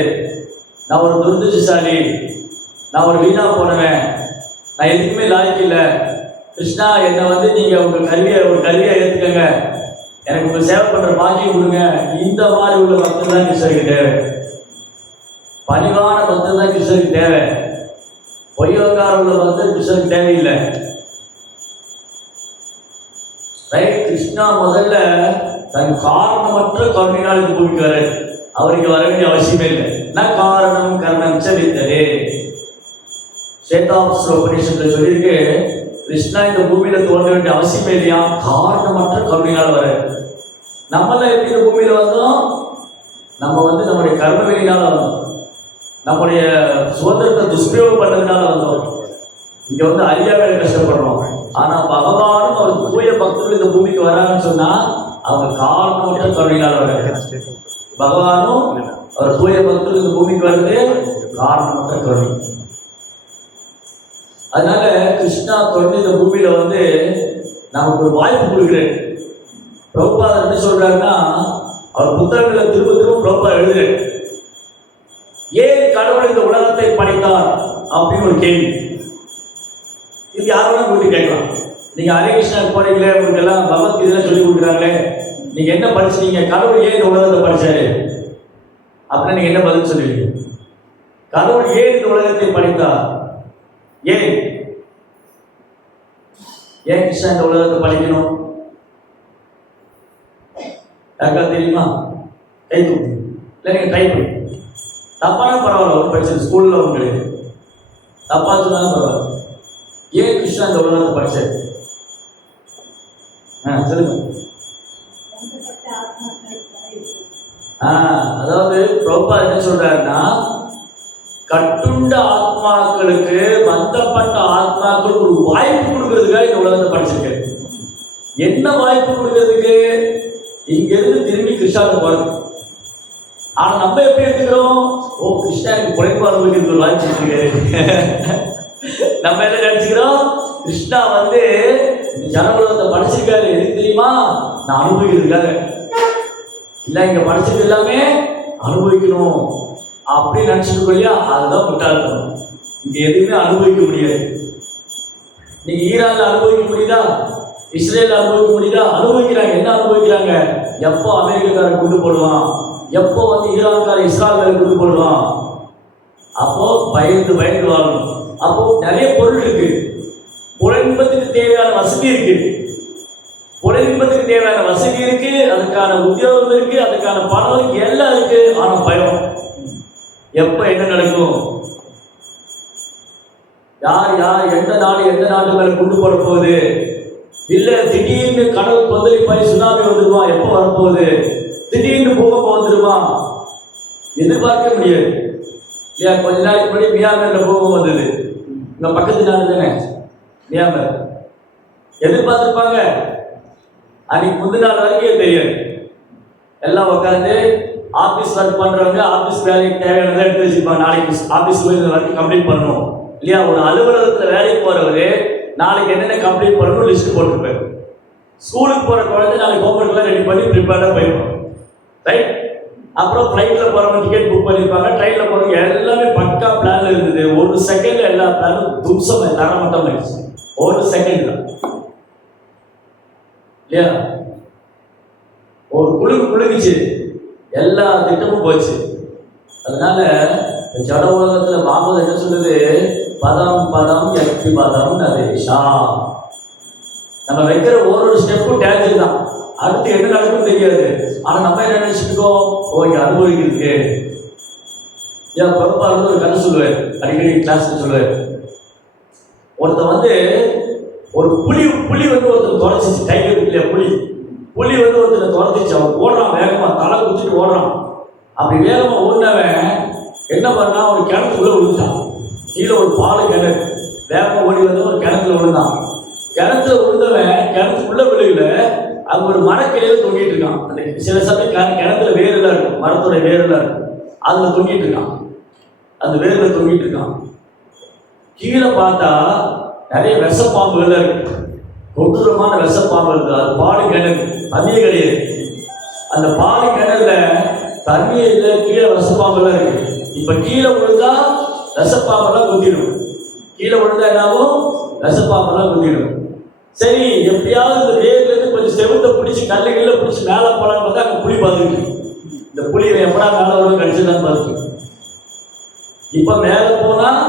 நான் ஒரு துர்திருஷ்டசாலி, நான் ஒரு வீணா போனவன், நான் எதுக்குமே லாய்க்கு இல்லை, கிருஷ்ணா என்னை வந்து நீங்க உங்க ஒரு கல்வியை ஏற்றுக்கங்க, எனக்கு உங்க சேவை பண்ற பாக்கியம் கொடுங்க. இந்த மாதிரி உள்ள பக்தர் தான் கிருஷ்ணருக்கு தேவை. பணிவான பக்தர் தான் கிருஷ்ணருக்கு தேவை. பொய் அகங்காரம் உள்ள பக்தர் கிருஷ்ணருக்கு தேவையில்லை. ரைட்? கிருஷ்ணா முதல்ல தன் காரணமற்ற கருணையினால் இது பூமிக்காரு. அவருக்கு வர வேண்டிய அவசியமே இல்லை. நான் காரணம் கரணம் செவித்ததே. உபநிஷத்துல சொல்லியிருக்கு, கிருஷ்ணா இந்த பூமியில தோன்ற வேண்டிய அவசியமே இல்லையா, காரணமற்ற கருணையினால் வர. நம்மள எப்படி இந்த பூமியில வந்தோம்? நம்ம வந்து நம்முடைய கர்ம வெளியினால வந்தோம், நம்முடைய சுதந்திரத்தை துஷ்பிரயோகம் பண்ணதுனால வந்தோம். இங்க வந்து அறியாமையில கஷ்டப்படுறோம். ஆனா பகவானும் அவர் தூய பக்தர்கள் இந்த பூமிக்கு வராங்கன்னு சொன்னா அவங்க காரணமற்ற கருணையினால வர. பகவானும் அவர் தூய பக்தர்கள் இந்த பூமிக்கு வருது காரணமற்ற கருணை. அதனால கிருஷ்ணா தொடர்ந்து இந்த பூமியில வந்து நமக்கு ஒரு வாய்ப்பு கொடுக்குறாரு. பிரபுபாதர் என்ன சொல்றாருன்னா, அவர் புத்தகங்களை திரும்ப திரும்ப பிரபுபாதர் எழுதுறாரு, ஏன் கடவுள் இந்த உலகத்தை படைத்தார் அப்படின்னு ஒரு கேள்வி. இது யாரும் கூட்டி கேட்கலாம். நீங்க ஹரே கிருஷ்ணா போறீங்களே, உங்களுக்கு எல்லாம் பகவத்கீதை சொல்லி கொடுக்குறாங்களே, நீங்க என்ன படிச்சீங்க, கடவுள் ஏன் இந்த உலகத்தை படிச்சாரு அப்படின்னு நீங்க என்ன பதில் சொல்லுவீங்க? கடவுள் ஏன் இந்த உலகத்தை படைத்தார்? ஏன் கிருஷ்ணா இந்த உலகத்தை படிக்கணும்? யாருக்கா தெரியுமா? கை தூக்கு, இல்லை நீங்க ட்ரை பண்ணி. தப்பான பரவாயில்ல, ஒரு பிரச்சனை, ஸ்கூல்ல உங்களுக்கு தப்பா சொன்னாலும் பரவாயில்ல. ஏன் கிருஷ்ணா இந்த உலகத்தை படிச்சாரு? சொல்லுங்க. அதாவது பிரபுபாதர் என்ன சொல்றாருன்னா, கட்டுண்ட ஆத்மாக்களுக்கு, பந்தப்பட்ட ஆத்மாக்களுக்கு ஒரு வாய்ப்பு கொடுக்கறதுக்காக இந்த உலகத்தை படிச்சிருக்காரு. என்ன வாய்ப்பு கொடுக்கறதுக்கு? இங்க இருந்து திரும்பி கிருஷ்ணாவுக்கு போறது. ஆனா நம்ம எப்படி எடுத்துக்கிறோம்? ஓ, கிருஷ்ணா எனக்கு குறைப்பு அனுபவிக்கிறது ஒரு வாய்ப்பு கொடுத்துருக்காரு. நம்ம என்ன நினைச்சுக்கிறோம்? கிருஷ்ணா வந்து இந்த ஜனகுலகத்தை படிச்சிருக்காரு, எதுக்கு தெரியுமா? நான் அனுபவிக்கிறதுக்காக. இல்ல, இங்க படிச்சது எல்லாமே அனுபவிக்கணும் அப்படின்னு நினைச்சிருக்கோம் இல்லையா? அதுதான் முட்டாள்தனம். இங்க எதுவுமே அனுபவிக்க முடியாது. நீங்க ஈரான்ல அனுபவிக்க முடியுதா? இஸ்ரேல் அனுபவிக்க முடியுதா? அனுபவிக்கிறாங்க. என்ன அனுபவிக்கிறாங்க? எப்போ அமெரிக்காரன் கொண்டு போடுவான், எப்போ வந்து ஈரான்காரன் இஸ்ராயல் கொண்டு போடுவான், அப்போ பயந்து வாழணும். அப்போ நிறைய பொருள் இருக்கு, புலன்பத்துக்கு தேவையான வசதி இருக்கு, புலன்பத்துக்கு தேவையான வசதி இருக்கு, அதுக்கான உத்தியோகம் இருக்கு, அதுக்கான பணம் இருக்கு, எல்லாம் இருக்கு. ஆனா பயம், எப்ப என்ன நடக்கும், யார் எந்த நாட்டு மேல கொண்டு போட போகுது, இல்ல திடீர்னு கடவுள் கொந்தளிப்பாய் சுனாமி வந்துருவான், எப்ப வரப்போகுது, திடீர்னு பூகம்பம் வந்துருவான், எதிர்பார்க்கவே முடியாது இல்லையா? கொஞ்ச நாளைக்கு முன்னாடி மியான்மரில் பூகம்பம் வந்தது, இங்கே பக்கத்து நாடு தானே மியான்மர். எதிர்பார்த்துருப்பாங்க? அன்னைக்கு முந்தின நாள் வரைக்கும் தெரியாது. எல்லாம் உட்காந்து ஆஃபீஸ் ஒர்க் பண்ணுறவங்க ஆஃபீஸ் வேலைக்கு தேவையானதை எடுத்து வச்சுருப்பாங்க. நாளைக்கு ஆஃபீஸ் போய் இந்த ஒர்க்கு கம்ப்ளீட் பண்ணணும் இல்லையா? ஒரு அலுவலகத்தில் வேலைக்கு போகிறவர் நாளைக்கு என்னென்ன கம்ப்ளீட் பண்ணணும் லிஸ்ட் போட்டுருப்பாரு. ஸ்கூலுக்கு போகிற குழந்தை நாளைக்கு ஹோம்ஒர்க்லாம் ரெடி பண்ணி ப்ரிப்பேர்டாக போயிருப்பாங்க, ரைட்? அப்புறம் ஃப்ளைட்டில் போகிறவங்க டிக்கெட் புக் பண்ணியிருப்பாங்க, ட்ரெயினில் போகிறவங்க எல்லாமே பக்கா பிளானில் இருந்தது. ஒரு செகண்டில் எல்லா பிளானும் தும்சம் தரமட்டம் ஆயிடுச்சு. ஒரு செகண்ட் தான் இல்லையா? ஒரு குழுங்குச்சு, எல்லா திட்டமும் போச்சு. அதனால ஜட உலகத்தில் பாகவதம் என்ன சொல்லுது? பதம் பதம் யக்தி பதம் நதேஷா. நம்ம வைக்கிற ஒரு ஸ்டெப்பும் டேஞ்சர் தான், அடுத்து என்ன நடக்கும் தெரியாது. ஆனால் நம்ம என்ன நினைச்சிருக்கோம்? இங்கே அனுபவிக்கிறதுக்கு. ஏன் பொறுப்பாளர் ஒரு கதை சொல்லுவார், அடிக்கடி கிளாஸ்ல சொல்லுவார். ஒருத்தன் ஒரு புலி ஒருத்தர் துரைச்சிச்சு, டைகர் இல்லையா புலி ஒருத்தரை துரத்துச்சு. அவன் ஓடுறான் வேகமாக, தலை குத்திட்டு ஓடுறான். அப்படி வேகமாக ஓடினவன் என்ன பண்ணா? ஒரு கிணத்துக்குள்ளே விழுந்தான். கீழே ஒரு பால் கிணறு, வேகமாக ஓடி ஒரு கிணத்துல விழுந்தான். கிணத்துல விழுந்தவன் கிணத்துக்குள்ளே விழுகல, அங்கே ஒரு மரக்கிளையில தொங்கிட்டு இருக்கான். அந்த சில சமயம் கிணத்துல வேரெல்லாம் இருக்கும், மரத்தோட வேரெல்லாம் இருக்கும், அதில் தொங்கிட்டு இருக்கான். அந்த வேரில் தொங்கிட்டு இருக்கான். கீழே பார்த்தா நிறைய விஷப்பாம்புகள் இருக்கு, கொடூரமான விஷப்பாம்பு இருக்குது. அது பால் கிணறு, தண்ணியே கிடையாது. அந்த பால் கிணறுல தண்ணியே இல்லை, கீழே விஷப்பாம்பெல்லாம் இருக்கு. இப்போ கீழே விழுந்தா விஷப்பாம்பெல்லாம் குத்திடும். கீழே விழுந்தா என்னாகும்? விஷப்பாம்பெல்லாம் குத்திடும். சரி, எப்படியாவது இந்த வேர்லேருந்து கொஞ்சம் செவத்தை பிடிச்சி கல்லுகளில் பிடிச்சி மேலே போகலான்னு பார்த்தா அங்கே புலி பார்த்துருக்கு. இந்த புலியை எப்படா மேலே வரும் கடிச்சுதான் பார்த்துருக்கு. இப்போ மேலே போனால்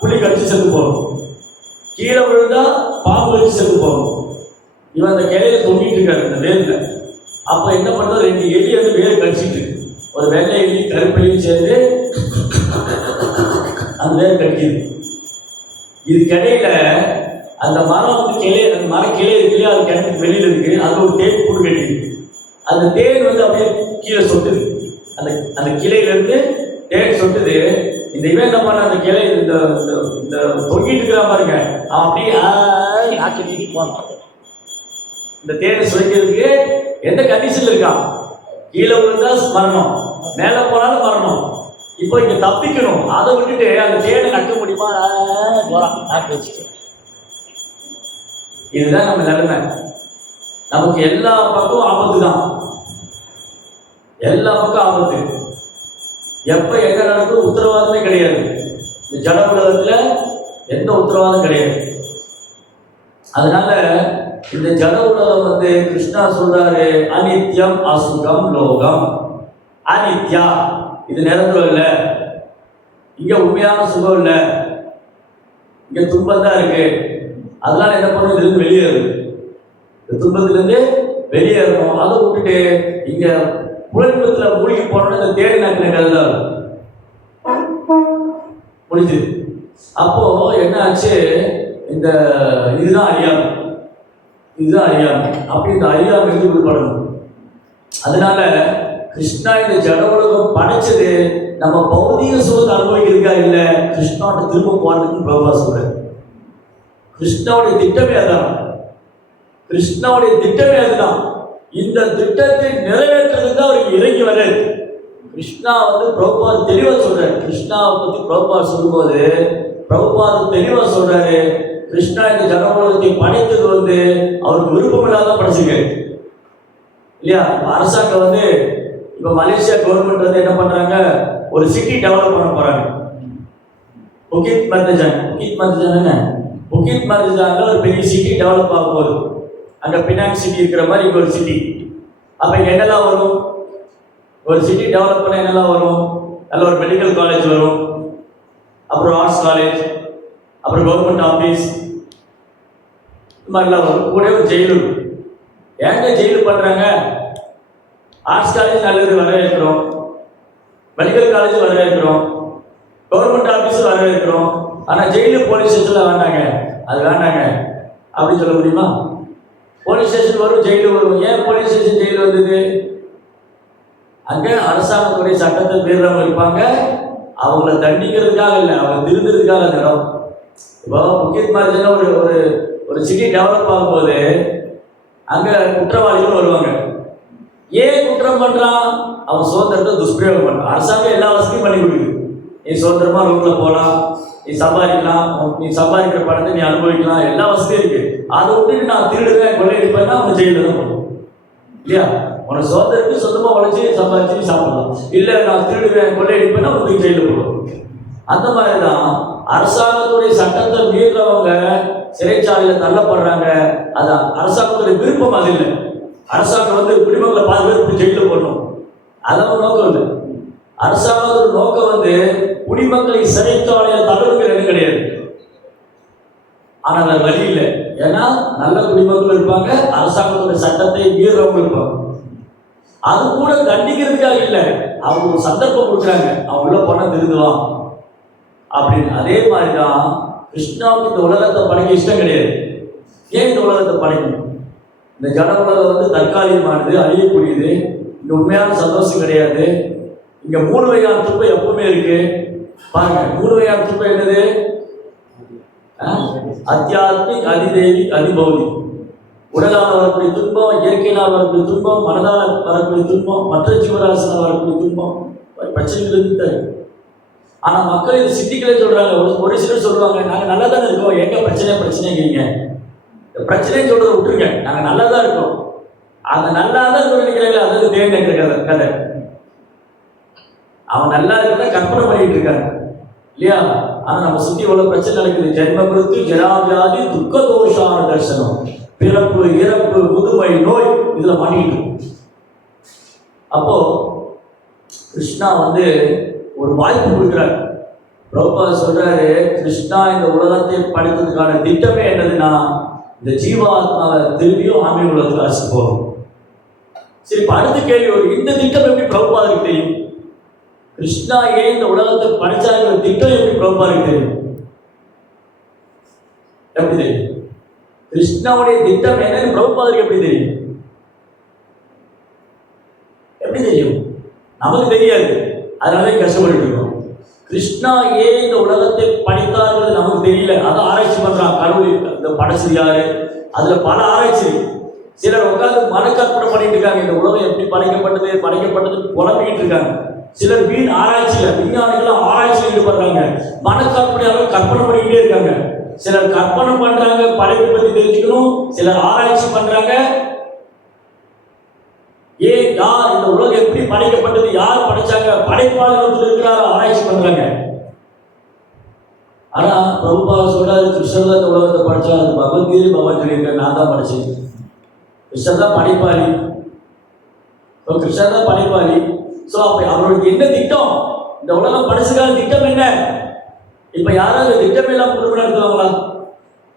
புலி கடிச்சு செத்து போகணும், கீழே விழுந்தா பாம்பு கடிச்சு செத்து போகணும். இவன் அந்த கிளையில தொங்கிட்டு இருக்காரு இந்த வேர்ல. அப்போ என்ன பண்ணுறது? 2 எலி வேர் கடிச்சிட்டு இருக்கு. ஒரு வெள்ளை எலி கருப்பெலியும் சேர்ந்து அந்த வேர் கடிக்குது. இதுக்கிடையில அந்த மரம் அந்த மர கிளை இருக்கு இல்லையா, அது கிணத்துக்கு வெளியில் இருக்கு. அது ஒரு தேன் கூடு கட்டிருக்கு. அந்த தேன் அப்படியே கீழே சொட்டுது. அந்த கிளையிலேருந்து தேன் சொட்டுது. இந்த இவன் என்ன பண்ண? அந்த கிளை இந்த தொங்கிட்டு இருக்கிற பாருங்க, அவன் அப்படியே போனான். இந்த தேனை சுவைக்கிறதுக்கு எந்த கண்டிஷன்ல இருக்கான்? கீழே விழுந்தா மரணம், மேலே போனாலும் மரணம். இப்போ இங்க தப்பிக்கணும், அதை விட்டுட்டு அந்த தேனை நக்க முடியுமா? நாக்கு வச்சுட்டு. இதுதான் நம்ம நிலைமை. நமக்கு எல்லா பக்கமும் ஆபத்து தான், எல்லா பக்கம் ஆபத்து. எப்ப என்ன நடக்கும் உத்தரவாதமே கிடையாது. இந்த ஜட உலகத்துல எந்த உத்தரவாதம் கிடையாது. அதனால இந்த ஜட உலகம் கிருஷ்ணா சொல்றாரு, அனித்யம் அசுகம் லோகம். அனித்யா, இது நிரந்தரம் இல்லை. இங்க உண்மையான சுகம் இல்லை, இங்க துன்பம் தான் இருக்கு. அதனால என்ன பண்ணும்? இதுலேருந்து வெளியேறும், இந்த துன்பத்திலேருந்து வெளியேறணும். அதை விட்டுட்டு இங்க புலன்பத்தில் மூழ்கி போனோம்னா இந்த தேடி நக்கினங்கள் தான் முடிஞ்சு. அப்போ என்ன ஆச்சு? இந்த இதுதான் அறியாமை, இதுதான் அறியாமை. அப்படி இந்த அறியாமை விடுபடணும். அதனால கிருஷ்ணா இந்த ஜட உலகம் படைச்சது நம்ம பௌதிக சுகத்தை அனுபவிக்கிறதுக்கா இல்லை, கிருஷ்ணாவோட திரும்ப போறதுக்கு பிரபா சொல்றாரு. கிருஷ்ணாவுடைய திட்டமே அதான், கிருஷ்ணாவுடைய திட்டமே அதுதான். இந்த திட்டத்தை நிறைவேற்றுறது தான் அவருக்கு இறங்கி வர்றாரு. கிருஷ்ணா பிரபுபாத் தெளிவா சொல்றாரு. கிருஷ்ணாவை பத்தி பிரபுபாத் சொல்லும்போது பிரபுபாத் தெளிவா சொல்றாரு, கிருஷ்ணா இந்த ஜட உலகத்தை படைத்தது அவருக்கு விருப்பம் இல்லாத படைச்சிருக்காரு இல்லையா? அரசாங்கம் இப்ப மலேசியா கவர்மெண்ட் என்ன பண்றாங்க? ஒரு சிட்டி டெவலப் பண்ண போறாங்க. புகித் மர்ஜான்ல ஒரு பெரிய சிட்டி டெவலப் ஆகும் போது, அங்க பினாங் சிட்டி இருக்கிற மாதிரி இங்க ஒரு சிட்டி. அப்ப இங்க என்னெல்லாம் வரும்? ஒரு சிட்டி டெவலப் பண்ண என்னெல்லாம் வரும்? நல்ல ஒரு மெடிக்கல் காலேஜ் வரும், அப்புறம் ஆர்ட்ஸ் காலேஜ், அப்புறம் கவர்மெண்ட் ஆஃபீஸ், இந்த மாதிரிலாம் வரும். கூட ஒரு ஜெயிலு. ஏங்க ஜெயிலு பண்றாங்க? ஆர்ட்ஸ் காலேஜ் நல்லது வரவேற்கிறோம், மெடிக்கல் காலேஜ் வரவேற்கிறோம், கவர்மெண்ட் ஆஃபீஸ் வரவேற்கிறோம். ஆனா ஜெயிலு போலீஸ் ஸ்டேஷன்ல வேண்டாங்க, அது வேண்டாங்க அப்படின்னு சொல்ல முடியுமா? போலீஸ் ஸ்டேஷன் வரும், ஜெயிலு வரும். ஏன் போலீஸ் ஸ்டேஷன் ஜெயிலு வந்தது? அங்க அரசாங்கத்துடைய சட்டத்தை மீறவங்க இருப்பாங்க, அவங்கள தண்டிக்கிறதுக்காக இல்லை, அவங்க திருந்துறதுக்காக அந்த இடம். இப்போ முக்கியத் மாதிரி ஒரு ஒரு ஒரு சிட்டி டெவலப் ஆகும்போது அங்க குற்றவாளிகள் வருவாங்க. ஏன் குற்றம் பண்றான்? அவன் சுதந்திரத்தை துஷ்பிரயோகம் பண்றான். அரசாங்கம் எல்லா வசதியும் பண்ணி கொடுக்குது. நீ சுதந்திரமா ரூட்ல போகலாம், நீ சம்பாதிக்கலாம், நீ சம்பாதிக்கிற பணத்தை நீ அனுபவிக்கலாம், எல்லா வசதியும் இருக்கு. அதை விட்டுட்டு நான் திருடுவேன் கொள்ளையடிப்பேன்னா அவன் ஜெயில தான் போகணும் இல்லையா? உனக்கு சுதந்திரத்துக்கு சொந்தமா உழைச்சி சம்பாதிச்சு நீ சாப்பிடலாம். இல்லை நான் திருடுவேன் கொள்ளையடிப்பேன்னா உனக்கு ஜெயில போகணும். அந்த மாதிரிதான் அரசாங்கத்துடைய சட்டத்தை மீறவங்க சிறைச்சாலையில தள்ளப்படுறாங்க. அது அரசாங்கத்துடைய விருப்பம், அது இல்லை. அரசாங்கம் குடிமக்களை பாதுகாப்பு ஜெயில போடணும், அதெல்லாம் நோக்கம் இல்லை. அரசாங்கத்தோட நோக்கம் குடிமக்களை சிறைச்சாலையில தள்ளுறது கிடையாது. ஆனா அது வழி இல்லை. ஏன்னா நல்ல குடிமக்கள் இருப்பாங்க, அரசாங்கத்தோட சட்டத்தை மீறவங்க இருப்பாங்க. அது கூட தண்டிக்கிறதுக்காக இல்லை, அவங்க ஒரு சந்தர்ப்பம் கொடுக்குறாங்க, அவன் உள்ள போனா திருந்துவான் அப்படின்னு. அதே மாதிரிதான் கிருஷ்ணாவுக்கு இந்த உலகத்தை படைக்க இஷ்டம் கிடையாது. ஏன் இந்த உலகத்தை படைக்கணும்? இந்த ஜட உலகம் தற்காலிகமானது, அழியக்கூடியது. இங்க உண்மையான சந்தோஷம் கிடையாது. இங்க 3 வகையான துன்பம் எப்பவுமே இருக்கு. பாருங்க, 3 வகையான துன்பம் என்னது? அத்தியாத்மிக், அதிதெய்வீக், அதிபௌதிக். உடலால் வரக்கூடிய துன்பம், இயற்கையினால் வரக்கூடிய துன்பம், மனதால் வரக்கூடிய துன்பம், மற்ற ஜீவராசினால் வரக்கூடிய துன்பம், பிரச்சனைகள் இருக்கு. ஆனா மக்கள் இது சிட்டிகளே சொல்றாங்க. ஒரு சிலர் சொல்லுவாங்க, நாங்க நல்லா தானே இருக்கோம், எங்க பிரச்சனைங்கிறீங்க. பிரச்சனை சொல்றதை விட்டுருங்க, நாங்க நல்லா தான் இருக்கோம். அந்த நல்லா தான் இருக்க நினைக்கிறீங்களா? அதாவது தேர்ந்தெடுக்கிற கதை. அவன் நல்லா இருக்கிறத கற்பனை பண்ணிட்டு இருக்காங்க இல்லையா? ஆனா நம்ம சுத்தி எவ்வளவு பிரச்சனை நடக்குது. ஜென்ம மிருத்து, ஜராவியாதி, துக்க தோஷான தர்சனம், பிறப்பு, இறப்பு, முதுமை, நோய், இதுல மாட்டிக்கிட்டு. அப்போ கிருஷ்ணா ஒரு வாய்ப்பு கொடுக்குறாரு. பிரபுபாதா சொல்றாரு, கிருஷ்ணா இந்த உலகத்தை படைத்ததுக்கான திட்டமே என்னதுன்னா, இந்த ஜீவாத்மாவை திரும்பியும் ஆன்மீக உலகத்துக்கு அழைச்சு போகும். சரி, இப்ப அடுத்த கேள்வி இந்த திட்டம் எப்படி பிரபுபாதருக்கு தெரியும்? கிருஷ்ணா ஏன் இந்த உலகத்தை படைச்சாங்கிற திட்டம் எப்படி பிரபுபாதருக்கு தெரியும்? எப்படி தெரியும்? கிருஷ்ணாவுடைய திட்டம் என்னன்னு பிரபுபாதருக்கு எப்படி தெரியும்? எப்படி தெரியும்? நமக்கு தெரியாது, அதனால கஷ்டப்பட்டு இருக்கோம். கிருஷ்ணா ஏன் இந்த உலகத்தை படைத்தார்கள் நமக்கு தெரியல. அதை ஆராய்ச்சி பண்றான். கடவுள் இந்த படைச்சது யாரு? அதுல பல ஆராய்ச்சி. சிலர் உட்காந்து மனக்கற்பனை பண்ணிட்டு இருக்காங்க, இந்த உலகம் எப்படி படைக்கப்பட்டது புலம்பிக்கிட்டு இருக்காங்க. சிலர் வீண் ஆராய்ச்சியில, விஞ்ஞானிகளும் ஆராய்ச்சியில் ஈடுபடுறாங்க, மனக்கற்பனையாக கற்பனை பண்ணிக்கிட்டே இருக்காங்க. சிலர் கற்பனை பண்றாங்க, படைப்பை பத்தி தெரிஞ்சுக்கணும். சிலர் ஆராய்ச்சி பண்றாங்க, ஏன் யார் இந்த உலகம் எப்படி படைக்கப்பட்டது, யார் படைச்சாங்க, படைப்பாளர்கள் இருக்கிறார், ஆராய்ச்சி பண்றாங்க. ஆனா பிரபுபாதா சொல்றாரு, கிருஷ்ணர் தான் இந்த உலகத்தை படைச்சா. அது பகவத்கீதை பகவான் சொல்லியிருக்காரு, நான் தான் படைச்சேன். கிருஷ்ணர் தான் படைப்பாளி. கிருஷ்ணர் தான் படைப்பாளி. சோ அப்ப அவருக்கு என்ன திட்டம்? இந்த உலகம் படைச்சதுக்கான திட்டம் என்ன? இப்ப யாராவது திட்டம் எல்லாம் குடும்பம் நடத்துவாங்களா?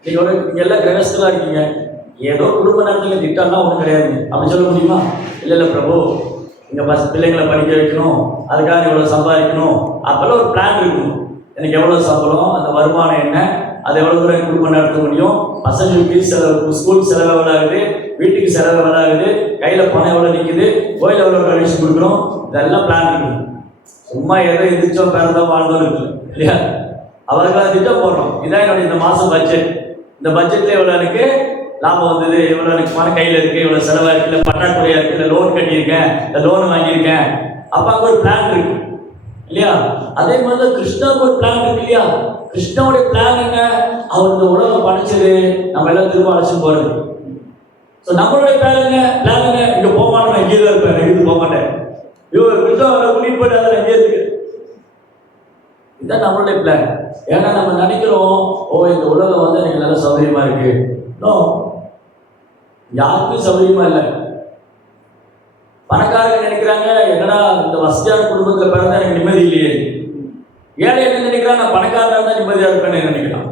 நீங்க எல்லாம் கிரகஸ்தலா இருக்கீங்க, ஏதோ குடும்ப நடத்துல திட்டம்லாம் ஒன்றும் கிடையாது அப்படி சொல்ல முடியுமா? இல்லை பிரபு, இங்க பிள்ளைங்களை படிக்க வைக்கணும், அதுக்காக எவ்வளவு சம்பாதிக்கணும், அப்பெல்லாம் ஒரு பிளான் இருக்கும். எனக்கு எவ்வளவு சம்பளம், அந்த வருமானம் என்ன, அதை எவ்வளவு தூரம் குடும்பம் நடத்த முடியும், பசங்களுக்கு செலவு, ஸ்கூல் செலவு எவ்வளோ ஆகுது, வீட்டுக்கு செலவு எவ்வளோ ஆகுது, கையில பணம் எவ்வளோ நிற்குது, கோயில் எவ்வளோ கழிச்சு கொடுக்குறோம், இதெல்லாம் பிளான் இருக்கும். சும்மா ஏதோ எதிர்ச்சோம் பிறந்தோம் வாழ்ந்தோம் இருக்கு இல்லையா? அவருக்காக திட்டம் போடுறோம். இதான் என்னுடைய இந்த மாசம் பட்ஜெட். இந்த பட்ஜெட்ல எவ்வளோ எனக்கு லாபம் வந்தது, எவ்வளோ எனக்கு பணம் கையில் இருக்கு, எவ்வளோ செலவாக இருக்கு, இல்லை பற்றாக்குறையா இருக்கு, இல்லை லோன் கட்டியிருக்கேன், இந்த லோன் வாங்கியிருக்கேன். அப்போ அங்கே ஒரு பிளான் இருக்கு இல்லையா? அதே மாதிரி தான் கிருஷ்ணாவுக்கு ஒரு பிளான் இருக்கு இல்லையா? கிருஷ்ணாவுடைய பிளான் என்ன? அவர் இந்த உலகம் படைச்சது நம்ம எல்லாம் திரும்ப அழைச்சு போறது. ஸோ நம்மளுடைய பிளான் என்ன? இங்க போக மாட்டேன், நான் இங்கே தான் இருப்பேன், நான் இது போக மாட்டேன். கிருஷ்ணா கூட்டிட்டு போயிட்டு அதில் இங்கே இருக்கு. இதுதான் நம்மளுடைய பிளான். ஏன்னா நம்ம நினைக்கிறோம், இந்த உலகம் எனக்கு நல்ல சௌகரியமா இருக்கு. நோ, யாருக்கும் சௌகரியமா இல்லை. பணக்காரங்க நினைக்கிறாங்க, என்னடா இந்த வசதியான குடும்பத்தில் பிறந்தா எனக்கு நிம்மதி இல்லையே. ஏழை என்ன நினைக்கிறான், நான் பணக்காரனா இருந்தா நிம்மதியா இருப்பேன்னு நினைக்கிறான்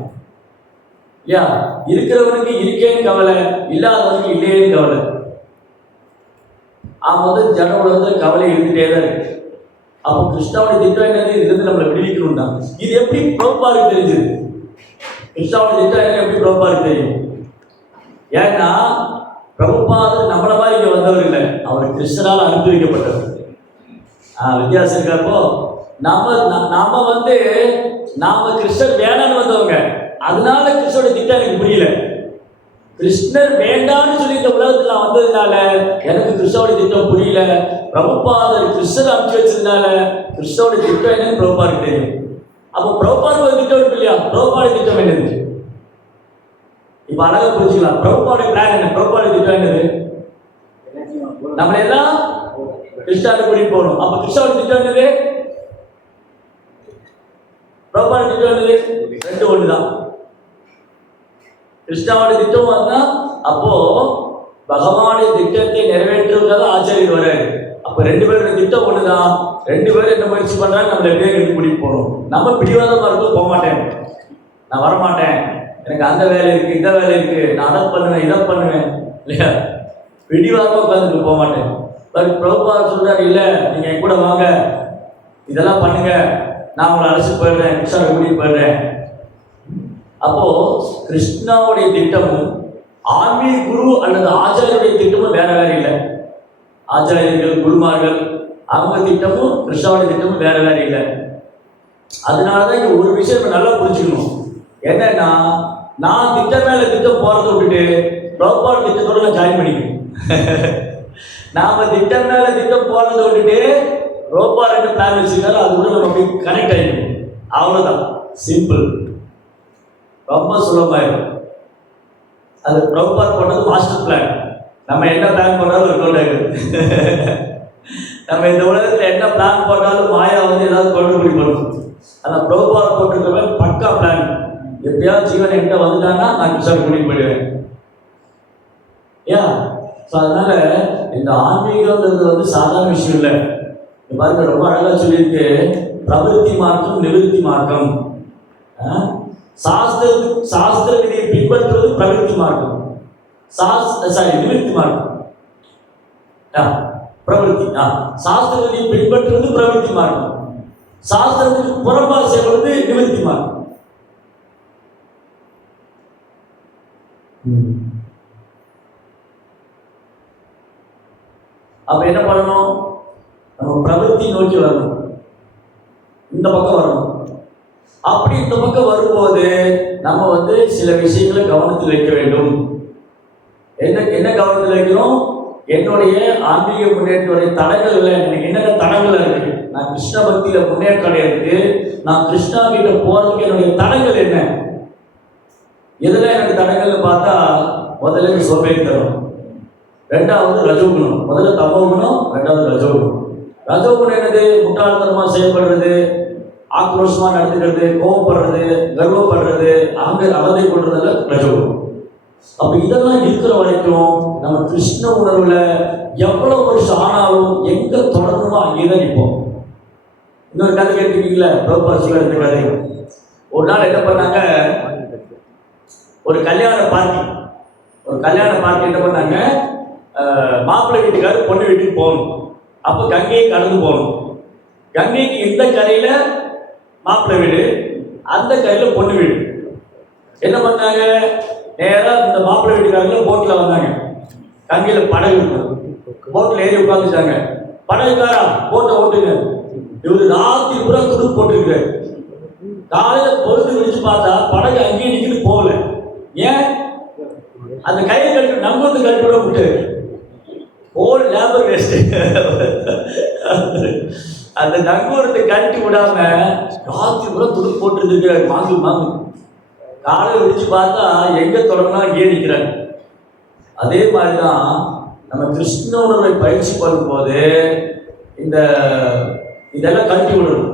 இல்லையா? இருக்கிறவனுக்கு இருக்கேன்னு கவலை, இல்லாதவனுக்கு இல்லையேன்னு கவலை. அவன் ஜன உலகத்தில் கவலை இருந்துட்டே தான் இருக்கு. அப்போ கிருஷ்ணாவுடைய திட்டம் என்னது? இதுல நம்மளை விடுவிக்கணும் தான். இது எப்படி பிரபுபாதருக்கு தெரிஞ்சது? கிருஷ்ணாவுடைய திட்டம் என்ன எப்படி பிரபுபாதருக்கு தெரியும்? ஏன்னா பிரபுபாதர் நம்மள மாதிரி இங்க வந்தவர் இல்லை, அவர் கிருஷ்ணரால் அனுப்பி வைக்கப்பட்டவர். வித்தியாசம் இருக்கப்போ நாம வந்து நாம கிருஷ்ணர் வேணான்னு வந்தவங்க, அதனால கிருஷ்ணோட திட்டம் எனக்கு புரியல. கிருஷ்ணர் வேண்டான்னு சொல்லி இந்த உலகத்துல வந்ததுனால எனக்கு கிருஷ்ணோட திட்டம் புரியல. பிரபுபாதர் கிருஷ்ணர் அனுப்பிச்சு வச்சதுனால கிருஷ்ணோட திட்டம் என்னன்னு பிரபுபாருக்கு தெரியும். அப்போ பிரபுபாருக்கு ஒரு திட்டம் இருக்கு இல்லையா? பிரபுபாட திட்டம் என்னது? இப்ப அழகா புரிஞ்சுக்கலாம். பிரபுபாட பிளான் என்ன? பிரபுபாட திட்டம் என்னது? நம்மள எல்லாம் கிருஷ்ணாவை கூட்டிட்டு போகணும். அப்ப கிருஷ்ணோட திட்டம் என்னது? பிரபுபாட திட்டம் என்னது? ரெண்டு ஒண்ணுதான். கிருஷ்ணாவோட திட்டம் வந்தா அப்போ பகவானுடைய திட்டத்தை நிறைவேற்றுவதாக ஆச்சாரியர் வர்றாரு. அப்ப ரெண்டு பேரோட திட்டம் ஒண்ணுதான். ரெண்டு பேரும் என்ன முயற்சி பண்றாங்க? நம்மள எப்படியே எடுத்து கூட்டிட்டு போகணும். நம்ம பிடிவாதமா இருக்கும், போக மாட்டேன், நான் வரமாட்டேன், எனக்கு அந்த வேலை இருக்கு, இந்த வேலை இருக்கு, நான் அதை பண்ணுவேன், இதை பண்ணுவேன் இல்லையா? பிடிவாதமா உட்காந்துட்டு போக மாட்டேன். பட் பிரபுபா சொல்றாரு, இல்ல நீங்க என் கூட வாங்க, இதெல்லாம் பண்ணுங்க, நான் உங்களை அழைச்சிட்டு போயிடுறேன், கிருஷ்ணாவை கூட்டிட்டு போயிடுறேன். அப்போ கிருஷ்ணாவுடைய திட்டமும் ஆன்மீக குரு அல்லது ஆச்சாரியருடைய திட்டமும் வேற வேற இல்லை. ஆச்சாரியர்கள் குருமார்கள் அவங்க திட்டமும் கிருஷ்ணாவுடைய திட்டமும் வேற வேற இல்லை. அதனாலதான் இங்க ஒரு விஷயம் நல்லா புரிஞ்சுக்கணும். என்னன்னா, நான் திட்டம் மேல திட்டம் போறதை விட்டுட்டு பிரபுபாட திட்டத்தோட நான் ஜாயின் பண்ணிக்கணும். நாம திட்டம் மேல திட்டம் போறதை விட்டுட்டு பிரபுபாட என்ன பிளான் வச்சிருக்காரு அது கூட நம்ம போய் கனெக்ட் ஆகிக்கணும். அவ்வளவுதான், சிம்பிள், ரொம்ப சுலபமாயிடும். அது பிரபுபாத் போட்டது மாஸ்டர் பிளான். நம்ம என்ன பிளான் போட்டாலும் ஒர்க் அவுட் ஆகிடும். நம்ம இந்த உலகத்தில் என்ன பிளான் போட்டாலும் மாயா வந்து ஏதாவது கொண்டு பண்ணும். ஆனால் பிரபுபாத் போட்டிருக்கவே பக்கா பிளான். எப்பயாவது ஜீவன் என்கிட்ட வந்துட்டாங்கன்னா நான் கிருஷ்ணாவை கூட்டிட்டு போயிடுவேன். ஏன்? ஸோ அதனால இந்த ஆன்மீகம்ன்றது வந்து சாதாரண விஷயம் இல்லை. பாருங்க, ரொம்ப அழகா சொல்லியிருக்கு, பிரவருத்தி மார்க்கம் நிவர்த்தி மார்க்கம். சாஸ்திர விதியை பின்பற்றுவது பிரவருத்தி மார்க்கம், நிவர்த்தி மார்க்கம். பிரவருத்தி சாஸ்திர விதியை பின்பற்றுவது பிரவருத்தி மார்க்கம், சாஸ்திரத்துக்கு புறம்பா செய்வது நிவர்த்தி மார்க்கம். அப்ப என்ன பண்ணணும்? நம்ம பிரவருத்தி நோக்கி வரணும், இந்த பக்கம் வரணும். அப்படி இந்த பக்கம் வரும்போது நம்ம வந்து சில விஷயங்களை கவனத்தில் வைக்க வேண்டும். என்ன கவனத்தில் வைக்கணும்? என்னுடைய ஆன்மீக முன்னேற்றத்துடைய தடங்கள்ல எனக்கு என்னென்ன தடங்கள் இருக்கு? நான் கிருஷ்ண பக்தியில முன்னேற்றம் அடையிறதுக்கு, நான் கிருஷ்ணா கிட்ட போறதுக்கு என்னுடைய தடங்கள் என்ன? எதுல எனக்கு தடங்கள்னு பார்த்தா, முதல்ல சோம்பேறித்தனம், ரெண்டாவது ரஜோகுணம். முதல்ல தமோகுணம், ரெண்டாவது ரஜோகுணம். ரஜோகுணம் என்னது? முட்டாள்தனமா செயல்படுறது, ஆக்ரோஷமா நடந்துக்கிறது, கோபப்படுறது, கர்வப்படுறது, அவதை கொள்றதுல ரஜோகுணம். அப்ப இதெல்லாம் இருக்கிற வரைக்கும் நம்ம கிருஷ்ண உணர்வுல எவ்வளவு வருஷம் ஆனாலும் எங்க தொடரணுமோ அங்கேதான் நிற்போம். இன்னொரு கதை கேட்டுருக்கீங்களா? பிரபுபாத் எடுத்த கதை. ஒரு நாள் என்ன பண்ணாங்க, ஒரு கல்யாண பார்ட்டி என்ன பண்ணாங்க, மாப்பிள்ளை வீட்டுக்காரர் பொண்ணு வீட்டுக்கு போகணும். அப்போ கங்கையை கடந்து போகணும். கங்கைக்கு இந்த கரையில மாப்பிள்ளை வீடு, அந்த கரையில பொண்ணு வீடு. என்ன பண்ணாங்க, நேராக இந்த மாப்பிள்ளை வீட்டுக்காரங்க போட்டில் வந்தாங்க. கங்கையில படகு இருக்கும், போட்டில் ஏறி உட்காந்துட்டாங்க. படகுக்காரா போட்டை ஓட்டுங்க. இவரு ராத்திரி பூரா துடு போட்டுருக்காரு. காலையில பொழுது விழிச்சு பார்த்தா படகு அங்கேயே நிற்கிறது, போகல. ஏன்? அந்த கையை கட்டு நம்பந்து கட்டி விட விட்டு ஹோல் லேபர் வேஸ்ட். அந்த நங்கூரத்தை கட்டி விடாம ராத்திரி பூரா துடு போட்டுருந்துருக்காரு. மாங்கு காலையில் விழிச்சு பார்த்தா எங்க தொடங்கினா அங்கேயே நிற்கிறாங்க. அதே மாதிரிதான் நம்ம கிருஷ்ண உணர்வை பயிற்சி பண்ணும்போது இதெல்லாம் கட்டி விடணும்.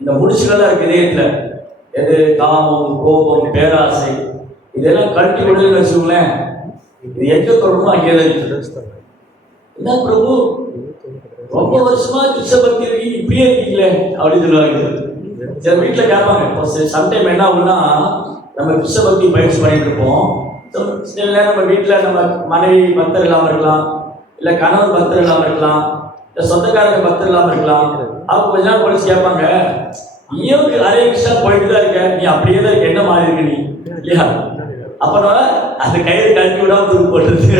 இந்த முடிச்சுகள்லாம் இருக்கு இதயத்துல, எது காமம், கோபம், பேராசை, இதெல்லாம் கட்டி விடுன்னு வச்சுக்கோங்களேன், இது எங்க தொடரணும் அங்கேதான். என்ன பிரபு, ரொம்ப வருஷமா கிருஷ்ண பக்தி இருக்கீங்க, இப்படியே இருக்கீங்களே அப்படின்னு சொல்லுவாங்க. சில வீட்டில் கேட்பாங்க. இப்போ சம்டைம் என்ன ஆகுன்னா, நம்ம கிருஷ்ண பக்தி பயிற்சி பண்ணிட்டு இருப்போம். சில நேரம் நம்ம வீட்டில் நம்ம மனைவி பக்தர் இல்லாமல் இருக்கலாம், இல்லை கணவர் பக்தர் இல்லாமல் இருக்கலாம், இல்லை சொந்தக்காரங்க பக்தர் இல்லாமல் இருக்கலாம். அவங்க கொஞ்ச நாள் படிச்சு கேட்பாங்க, நீயும் ஹரே கிருஷ்ணா போயிட்டு தான் இருக்க, நீ அப்படியே தான் இருக்க, என்ன மாதிரி இருக்கு நீ இல்லையா? அப்போ அந்த கயிறு கட்டி விடாம தூக்கு போட்டுருக்கு.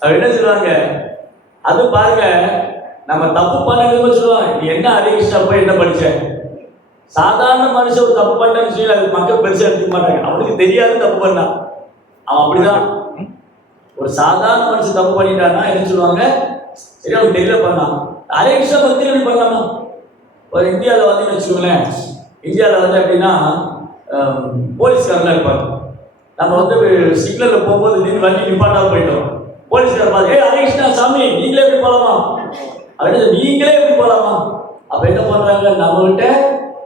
அவர் என்ன சொல்லுவாங்க, அது பாருங்க, நம்ம தப்பு பண்ணணும்னு சொல்லுவாங்க, நீ என்ன ஹரே கிருஷ்ணா போய் என்ன படிச்ச? சாதாரண மனுஷன் ஒரு தப்பு பண்ணன்னு சொல்லி அது மக்கள் பெருசா எடுத்துக்க மாட்டாங்க. அவனுக்கு தெரியாது தப்பு பண்ணா, அவன் அப்படிதான். ஒரு சாதாரண மனுஷன் தப்பு பண்ணிட்டான்னா என்ன சொல்லுவாங்க, சரி அவனுக்கு தெரியல பண்ணான். ஹரே கிருஷ்ணா பக்தி எப்படி பண்ணலாமா? ஒரு இந்தியாவில் வந்து வச்சுக்கோங்களேன், இந்தியாவில் வந்து எப்படின்னா போலீஸ்காரெல்லாம் இருப்பாங்க. நம்ம வந்து சிக்னலில் போகும்போது திடீர்னு வண்டி நிப்பாட்டாக போயிட்டோம். போலீஸ்கார் பார்த்து, ஹரே கிருஷ்ணா சாமி நீங்களே எப்படி போகலாமா அப்படின்னு, நீங்களே எப்படி போகலாமா? அப்போ என்ன பண்ணுறாங்க, நம்மகிட்ட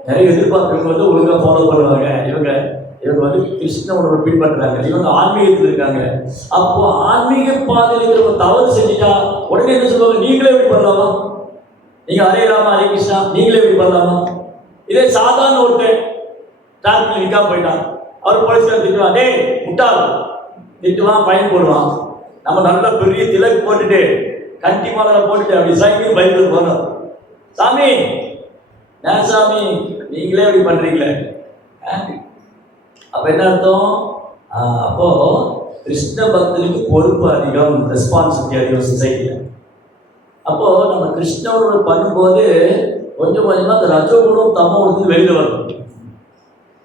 நிறைய எதிர்பார்ப்பு வந்து ஒழுங்காக ஃபாலோ பண்ணுவாங்க. இவங்க வந்து கிருஷ்ண உணர்வை பின்பற்றுறாங்க, இவங்க ஆன்மீகத்தில் இருக்காங்க. அப்போ ஆன்மீக பாதையில் இருக்கிற ஒரு தவறு செஞ்சுட்டா உடனே என்ன சொல்லுவாங்க, நீங்களே எப்படி பண்ணலாமா? நீங்க ஹரே ராமா ஹரே கிருஷ்ணா நீங்களே எப்படி பண்ணலாமா? இதே சாதாரண ஒருத்தன் டிராஃபிக்ல நிற்காம போயிட்டான், அவர் போலீஸ்கார் திட்டுவான், டேய் முட்டாள் திட்டுவான், ஃபைன் போடுவான். நம்ம நல்ல பெரிய திலக்கு போட்டுட்டு கண்டி மாலை போட்டுட்டு அப்படி சைக்கிள் பைக்கில் போனோம், சாமி ஏன் சாமி நீங்களே இப்படி பண்றீங்களே? அப்ப என்ன அர்த்தம்? அப்போ கிருஷ்ண பக்தனுக்கு பொறுப்பு அதிகம், ரெஸ்பான்சிபிலிட்டி அதிகம் சொசைட்டியில். அப்போ நம்ம கிருஷ்ணனோட பண்ணும்போது கொஞ்சம் கொஞ்சமா அந்த ரஜோகுணம் தமோ வந்து வெளியில வரும்.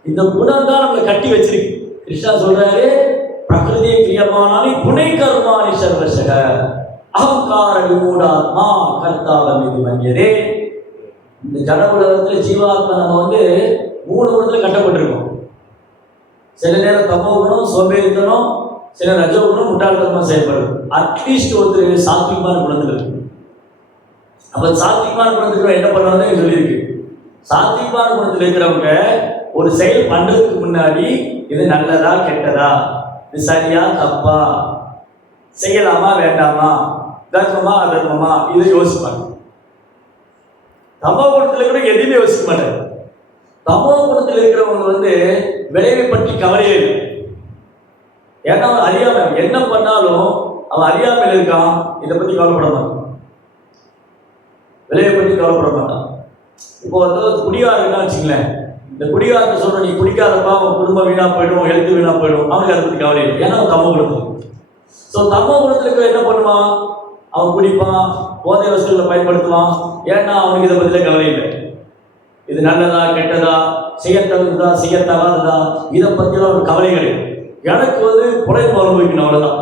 இந்த குணம் தான் நம்மளை கட்டி வச்சிருக்கு. கிருஷ்ணா சொல்றாரு, பிரகிருதி கிரியமானி புனை கர்மானி சர்வசக அகங்கார விமூடாத்மா கர்த்தாவம் இது மன்யதே. இந்த ஜட உலகத்துல ஜீவாத்மா நம்ம வந்து 3 குணத்துல கட்டப்பட்டிருக்கோம். சில நேரம் தமோ குணம் சோம்பேறித்தனம், சில ரஜோ குணம் முட்டாள்தனமா செயல்படுது. அட்லீஸ்ட் ஒருத்தர் சாத்விகமான குணத்துல இருக்கு. அப்ப சாத்விகமான குணத்துக்கு என்ன பண்ணுவாங்க சொல்லியிருக்கு. சாத்விகமான குணத்துல இருக்கிறவங்க ஒரு செயல் பண்றதுக்கு முன்னாடி இது நல்லதா கெட்டதா, இது சரியா தப்பா, செய்யலாமா வேண்டாமா, தர்மமா அதர்மமா, இதை யோசிப்பாங்க. தமோ குணத்துல கூட எதுவுமே யோசிக்க மாட்டாங்க. தமோ குணத்தில் இருக்கிறவங்க வந்து விளைவை பற்றி கவலையே இல்லை. ஏன்னா அவன் அறியாம என்ன பண்ணாலும் அவன் அறியாமல் இருக்கான், இதை பத்தி கவலைப்பட மாட்டான், விளைவை பற்றி கவலைப்பட மாட்டான். இப்போ வந்து குடிகாரன்னா வச்சுங்களேன், இந்த குடிகாரன் சொல்ற நீ குடிக்காதப்பா அவன் குடும்பம் வீணா போயிடும், ஹெல்த் வீணா போயிடும், அவனுக்கு அதை பத்தி கவலை இல்லை. ஏன்னா அவன் தமோ குணத்துல. ஸோ தமோ குணத்துல இருக்க என்ன பண்ணுவான், அவன் குடிப்பான், போதை வசதிகளை பயன்படுத்துவான். ஏன்னா அவனுக்கு இதை பத்தில கவலை இல்லை. இது நல்லதா கெட்டதா, செய்யத்தகுந்ததா செய்யத்தகாததா, இதை பற்றிலாம் ஒரு கவலை கிடையாது. எனக்கு வந்து புலைப்பு அனுபவிக்கணும், அவ்வளோதான்.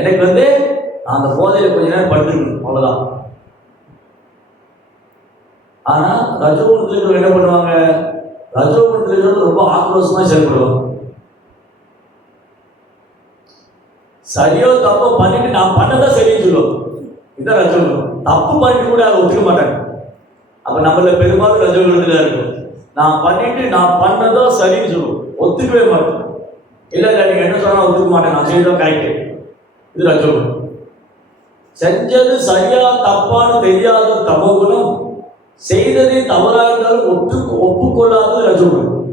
எனக்கு வந்து அந்த போதையில கொஞ்ச நேரம் படுத்துக்கணும், அவ்வளோதான். ஆனா ரஜோகுணத்துல என்ன பண்ணுவாங்க, ரஜோகுணத்துல ரொம்ப ஆக்ரோஷமா செயல்படுவாங்க. சரியோ தப்போ பண்ணிட்டு நான் பண்ணதான் சரின்னு சொல்லுவோம், இதான் ரஜோகுணம். தப்பு பண்ணிட்டு கூட அதை ஒத்துக்க மாட்டாங்க. அப்ப நம்மள பெரும்பாலும் ரஜோகுணத்துல இருக்கும். நான் பண்ணிட்டு நான் பண்ணதோ சரின்னு சொல்லுவோம், ஒத்துக்கவே மாட்டேன். இல்ல இல்ல நீங்க என்ன சொன்னா ஒத்துக்க மாட்டேன், நான் செய்தோம் கரெக்ட், இது ரஜோகுணம். செஞ்சது சரியா தப்பான்னு தெரியாத தமோகுணம், செய்ததே தவறாக இருந்தாலும் ஒப்புக்கொள்ளாத ரஜோகுணம்.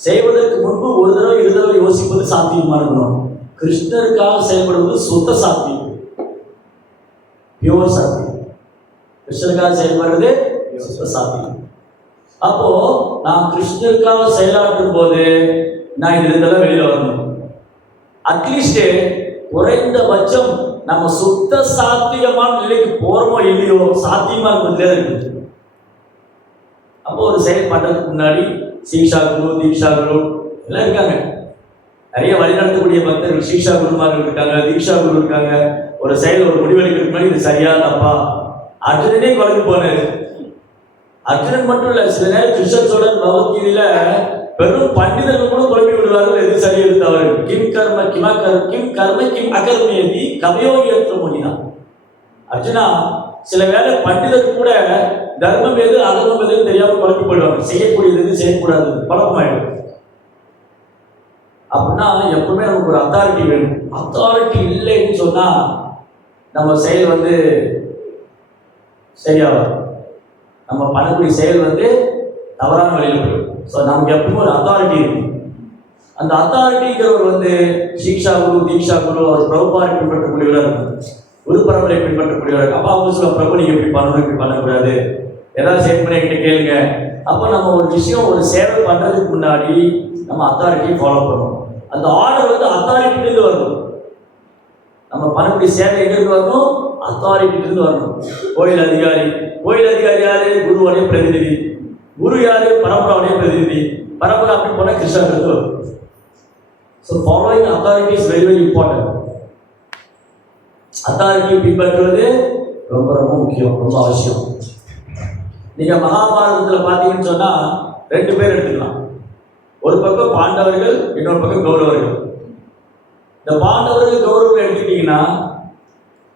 செய்வதற்கு முன்பு ஒரு தடவை 2 தடவை யோசிப்பது சாத்தியமான குணம். கிருஷ்ணருக்காக செயல்படுவது சுத்த சாத்தியம், பியூர் சாத்தியம். கிருஷ்ணருக்காக செயல்படுறது சுத்த சாத்தியம். அப்போ நான் கிருஷ்ணருக்காக செயலாற்றும் போது நான் இதுல இருந்தெல்லாம் வெளியில வரணும். அட்லீஸ்ட் குறைந்தபட்சம் நம்ம சுத்த சாத்தியமான நிலைக்கு போறோமோ இல்லையோ, சாத்தியமா இருக்கு. அப்போ ஒரு செயல் பண்றதுக்கு முன்னாடி சீக்ஷா குரு, தீக்ஷா குரு எல்லாம் இருக்காங்க. நிறைய வழிநடத்தக்கூடிய பக்தர்கள் சீக்ஷா குருமார்கள் இருக்காங்க, தீக்ஷா குரு இருக்காங்க. ஒரு செயல் ஒரு முடிவெடுக்கிறதுக்கு முன்னாடி இது சரியா தப்பா. அர்ஜுனனே குழம்பு போனாரு. அர்ஜுனன் மட்டும் இல்ல, சில நேரம் கிருஷ்ணோட பகவத்கீதையில பெரும் பண்டிதர்கள் கூட குழம்பி விடுவார்கள், எது சரி எது தவறு. கிம் கர்ம கிம் கர்ம கிம் அகர்மேதி கவயோகியற்ற மொழிதான். அர்ஜுனா, சில வேளை பண்டிதர் கூட தர்மம் எது அதர்மம் எதுன்னு தெரியாம குழம்பி போயிடுவாங்க. செய்யக்கூடியது எது செய்யக்கூடாது பழக்கமாயிடும். அப்படின்னா எப்பவுமே நமக்கு ஒரு அத்தாரிட்டி வேணும். அத்தாரிட்டி இல்லைன்னு சொன்னா நம்ம செயல் வந்து சரியாகும், நம்ம பண்ணக்கூடிய செயல் வந்து தவறான வழியில் போயிடும். ஸோ நமக்கு எப்பவுமே ஒரு அத்தாரிட்டி இருக்கும். அந்த அத்தாரிட்டிங்கிறவர் வந்து சீக்ஷா குரு, தீக்ஷா குரு, அவர் பிரபுபாரை பின்பற்றக்கூடியவராக இருக்கும், குரு பரம்பரை பின்பற்றக்கூடியவராக. அப்போ அவங்க சொல்ல பிரபு நீங்க இப்படி பண்ணணும், இப்படி பண்ணக்கூடாது, ஏதாவது சேவ் பண்ணி என்கிட்ட கேளுங்க. அப்போ நம்ம ஒரு விஷயம் ஒரு சேவை பண்றதுக்கு முன்னாடி நம்ம அத்தாரிட்டியை ஃபாலோ பண்ணணும். அந்த ஆர்டர் வந்து அத்தாரிட்டிலேருந்து வரணும். நம்ம பண்ணக்கூடிய சேவை எங்கிருந்து வரணும், அத்தாரிட்டி இருந்து வரணும். கோயில் அதிகாரி யாரு? குருவுடைய பிரதிநிதி. குரு யாரு? பரம்பராவுடைய பிரதிநிதி. பரம்பரை அப்படி போனால் கிருஷ்ணாவுக்கு வரும். So following authority is very very important. அத்தாரிட்டியை பின்பற்றுவது ரொம்ப ரொம்ப முக்கியம், ரொம்ப அவசியம். நீங்க மகாபாரதத்தில் பார்த்தீங்கன்னு சொன்னா 2 பேர் எடுத்துக்கலாம். ஒரு பக்கம் பாண்டவர்கள், இன்னொரு பக்கம் கௌரவர்கள். இந்த பாண்டவர்கள் கௌரவர்கள் எடுத்துக்கிட்டீங்கன்னா,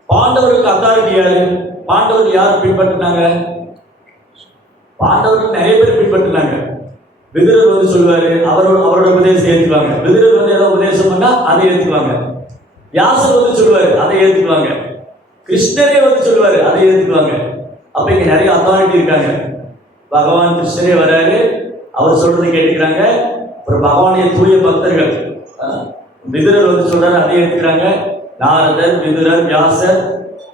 பாண்டவருக்கு அத்தாரிட்டி யாரு? பாண்டவர்கள் யார் பின்பற்றினாங்க? பாண்டவர்கள் நிறைய பேர் பின்பற்றினாங்க. விதுரர் வந்து சொல்லுவாரு, அவரோட உபதேசம் ஏற்றுக்குவாங்க. விதுரர் வந்து ஏதோ உபதேசம் பண்ணா அதை ஏற்றுக்குவாங்க. வியாசர் வந்து சொல்லுவாரு, அதை ஏற்றுக்குவாங்க. கிருஷ்ணரே வந்து சொல்லுவாரு, அதை ஏற்றுக்குவாங்க. அப்ப இங்க நிறைய அத்தாரிட்டி இருக்காங்க. பகவான் கிருஷ்ணரே வராரு, அவர் சொல்றதை கேட்டுக்கிறாங்க. அப்புறம் பகவானுடைய தூய பக்தர்கள் விதுரர் வந்து சொல்றாரு, அதை ஏற்றுக்கிறாங்க. நாரதர், விதுரர், வியாசர்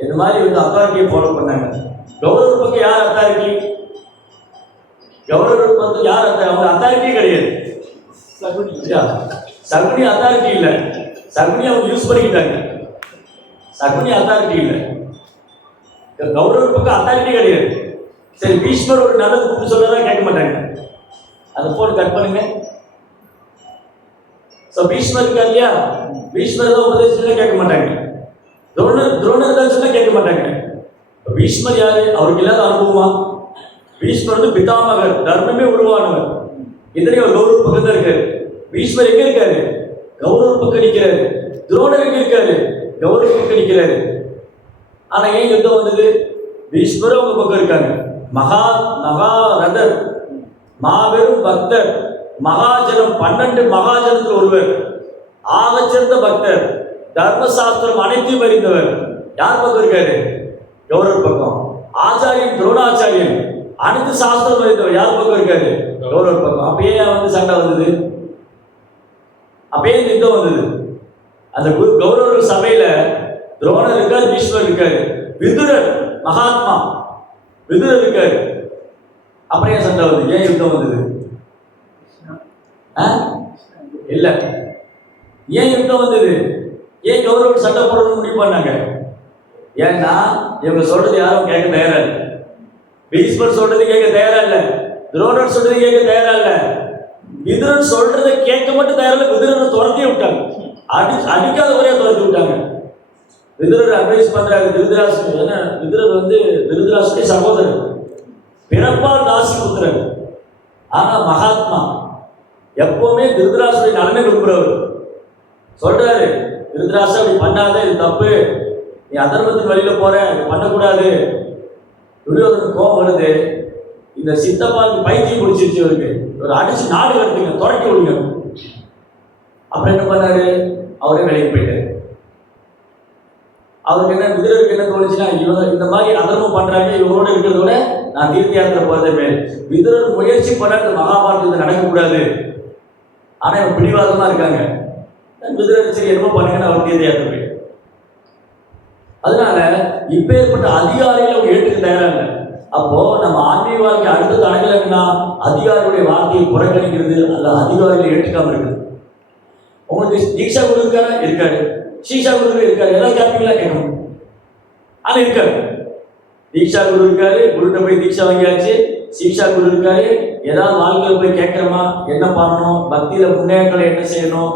இந்த மாதிரி வந்து அத்தாரிட்டியை ஃபாலோ பண்ணாங்க. கௌரவர் பக்கம் யார் அத்தாரிட்டி? கௌரவர் பக்கம் யார் அத்தாரிட்டி? அவங்க அத்தாரிட்டியே கிடையாது. சகுனி அத்தாரிட்டி இல்லை. சகுனி அவங்க யூஸ் பண்ணிக்கிட்டாங்க. சகுனி அத்தாரிட்டி இல்லை. கௌரவர் பக்கம் அத்தாரிட்டி கிடையாது. சரி, பீஷ்மர் ஒரு நல்லது கூப்பிட்டு சொல்றதா கேட்க மாட்டாங்க. அதை போட்டு கட் பண்ணுங்க. பீஷ்மர் இருக்கா இல்லையா? பீஷ்மர் தான் உபதேசம் கேட்க மாட்டாங்க. துரோணர் தான் சொன்னா கேட்க மாட்டாங்க. பீஷ்மர் யாரு? அவருக்கு இல்லாத அனுபவமா? பீஷ்மர் வந்து பிதாமகர், தர்மமே உருவானவர். இதுலயும் ஒரு கௌரவ பக்கம் தான் இருக்காரு. பீஷ்மர் எங்க இருக்காரு? கௌரவ பக்கம் நிற்கிறாரு. துரோணர் எங்க இருக்காரு? கௌரவ பக்கம் நிற்கிறாரு. ஆனா ஏன் யுத்தம் வந்தது? பீஷ்மரும் அவங்க பக்கம் இருக்காங்க. மகாரதர், மாபெரும் பக்தர், மகாஜனம், 12 மகாஜனத்தில் ஒருவர், ஆகச்சிறந்த பக்தர், தர்மசாஸ்திரம் அனைத்தையும் அறிந்தவர். யார் பக்கம் இருக்காரு? கௌரவர் பக்கம். ஆச்சாரியன் துரோணாச்சாரியன், அனைத்து சாஸ்திரம் அறிந்தவர். யார் பக்கம் இருக்காரு? கௌரவர் பக்கம். அப்பயே வந்து சண்டை வந்தது, அப்பயே யுத்தம் வந்தது. அந்த கௌரவர்கள் சபையில துரோணர் இருக்காரு, பீஷ்மர் இருக்காரு, விதுரர் மகாத்மா விதுரர் இருக்காரு. அப்புறம் ஏன் சண்டை வந்தது? ஏன் யுத்தம் வந்தது? இல்ல, ஏன் யுத்தம் வந்தது? ஏன் கௌரவர் சண்டை போடணும்னு முடிவு பண்ணாங்க? ஏன்னா இவங்க சொல்றது யாரும் கேட்க தயாரா இல்லை. பீஷ்மர் சொல்றது கேட்க தயாரா இல்லை. துரோணர் சொல்றது கேட்க தயாரா இல்லை. விதுரன் சொல்றதை கேட்க மட்டும் தயாரா இல்லை. விதுரனை துரத்தி விட்டாங்க. அடிக்காத வரையா துரத்தி விட்டாங்க. விதுரர் அட்வைஸ் பண்றாங்க திருதராஷ்டிரன். ஏன்னா விதுரர் வந்து திருதராஷ்டிரிய சகோதரர், பிறப்பால் தாசி புத்திரன். ஆனா மகாத்மா, எப்பவுமே திருதராஷ்டிரிய நலனை விரும்புறவர். சொல்றாரு, திருதராஷ்டிரன் அப்படி பண்ணாத, இது தப்பு, நீ அதர்மத்தின் வழியில போற, பண்ணக்கூடாது. துரியோதனுக்கு கோபம் வருது. இந்த சித்தப்பாவுக்கு பைத்தியம் பிடிச்சிருச்சு, இவருக்கு ஒரு அடிச்சு நாடு கட்டுங்க, துரட்டி விடுங்க. அப்புறம் என்ன பண்ணாரு? அவரே வெளியே போயிட்டாரு. அவருக்கு என்ன, விதுரருக்கு என்ன தோணுச்சுன்னா, இவங்க இந்த மாதிரி அதர்மம் பண்றாங்க, இவங்களோட இருக்கிறத விட நான் தீர்த்த யாத்திரை போறதே மேல். விதுரர் முயற்சி பண்ண இந்த மகாபாரதத்தை நடக்கக்கூடாது. ஆனா இவங்க பிடிவாதமா இருக்காங்க. விதுரர் சரி என்னமோ பண்ணுங்கன்னு அவர் தீர்த்த யாத்திரை போயிட்டு. அதனால இப்ப ஏற்பட்ட அதிகாரிகளை அவங்க ஏற்றுக்க தயாரா இல்லை. அப்போ நம்ம ஆன்மீக வாழ்க்கை அடுத்த தடங்கள்னா அதிகாரியுடைய வார்த்தையை புறக்கணிக்கிறது, அல்ல அதிகாரிகளை ஏற்றுக்காம இருக்குது. உங்களுக்கு தீட்சா குரு இருக்காரு, சீஷா குரு இருக்காரு, எல்லாம் கேட்பீங்களா? கேட்கணும். ஆனா இருக்காரு. தீட்சா குரு இருக்காரு, குருட்ட போய் தீட்சா வாங்கியாச்சு. சீஷா குரு இருக்காரு, ஏதாவது வாழ்க்கையில போய் கேட்கிறோமா, என்ன பண்ணணும், பக்தியில முன்னேற்றங்களை என்ன செய்யணும்,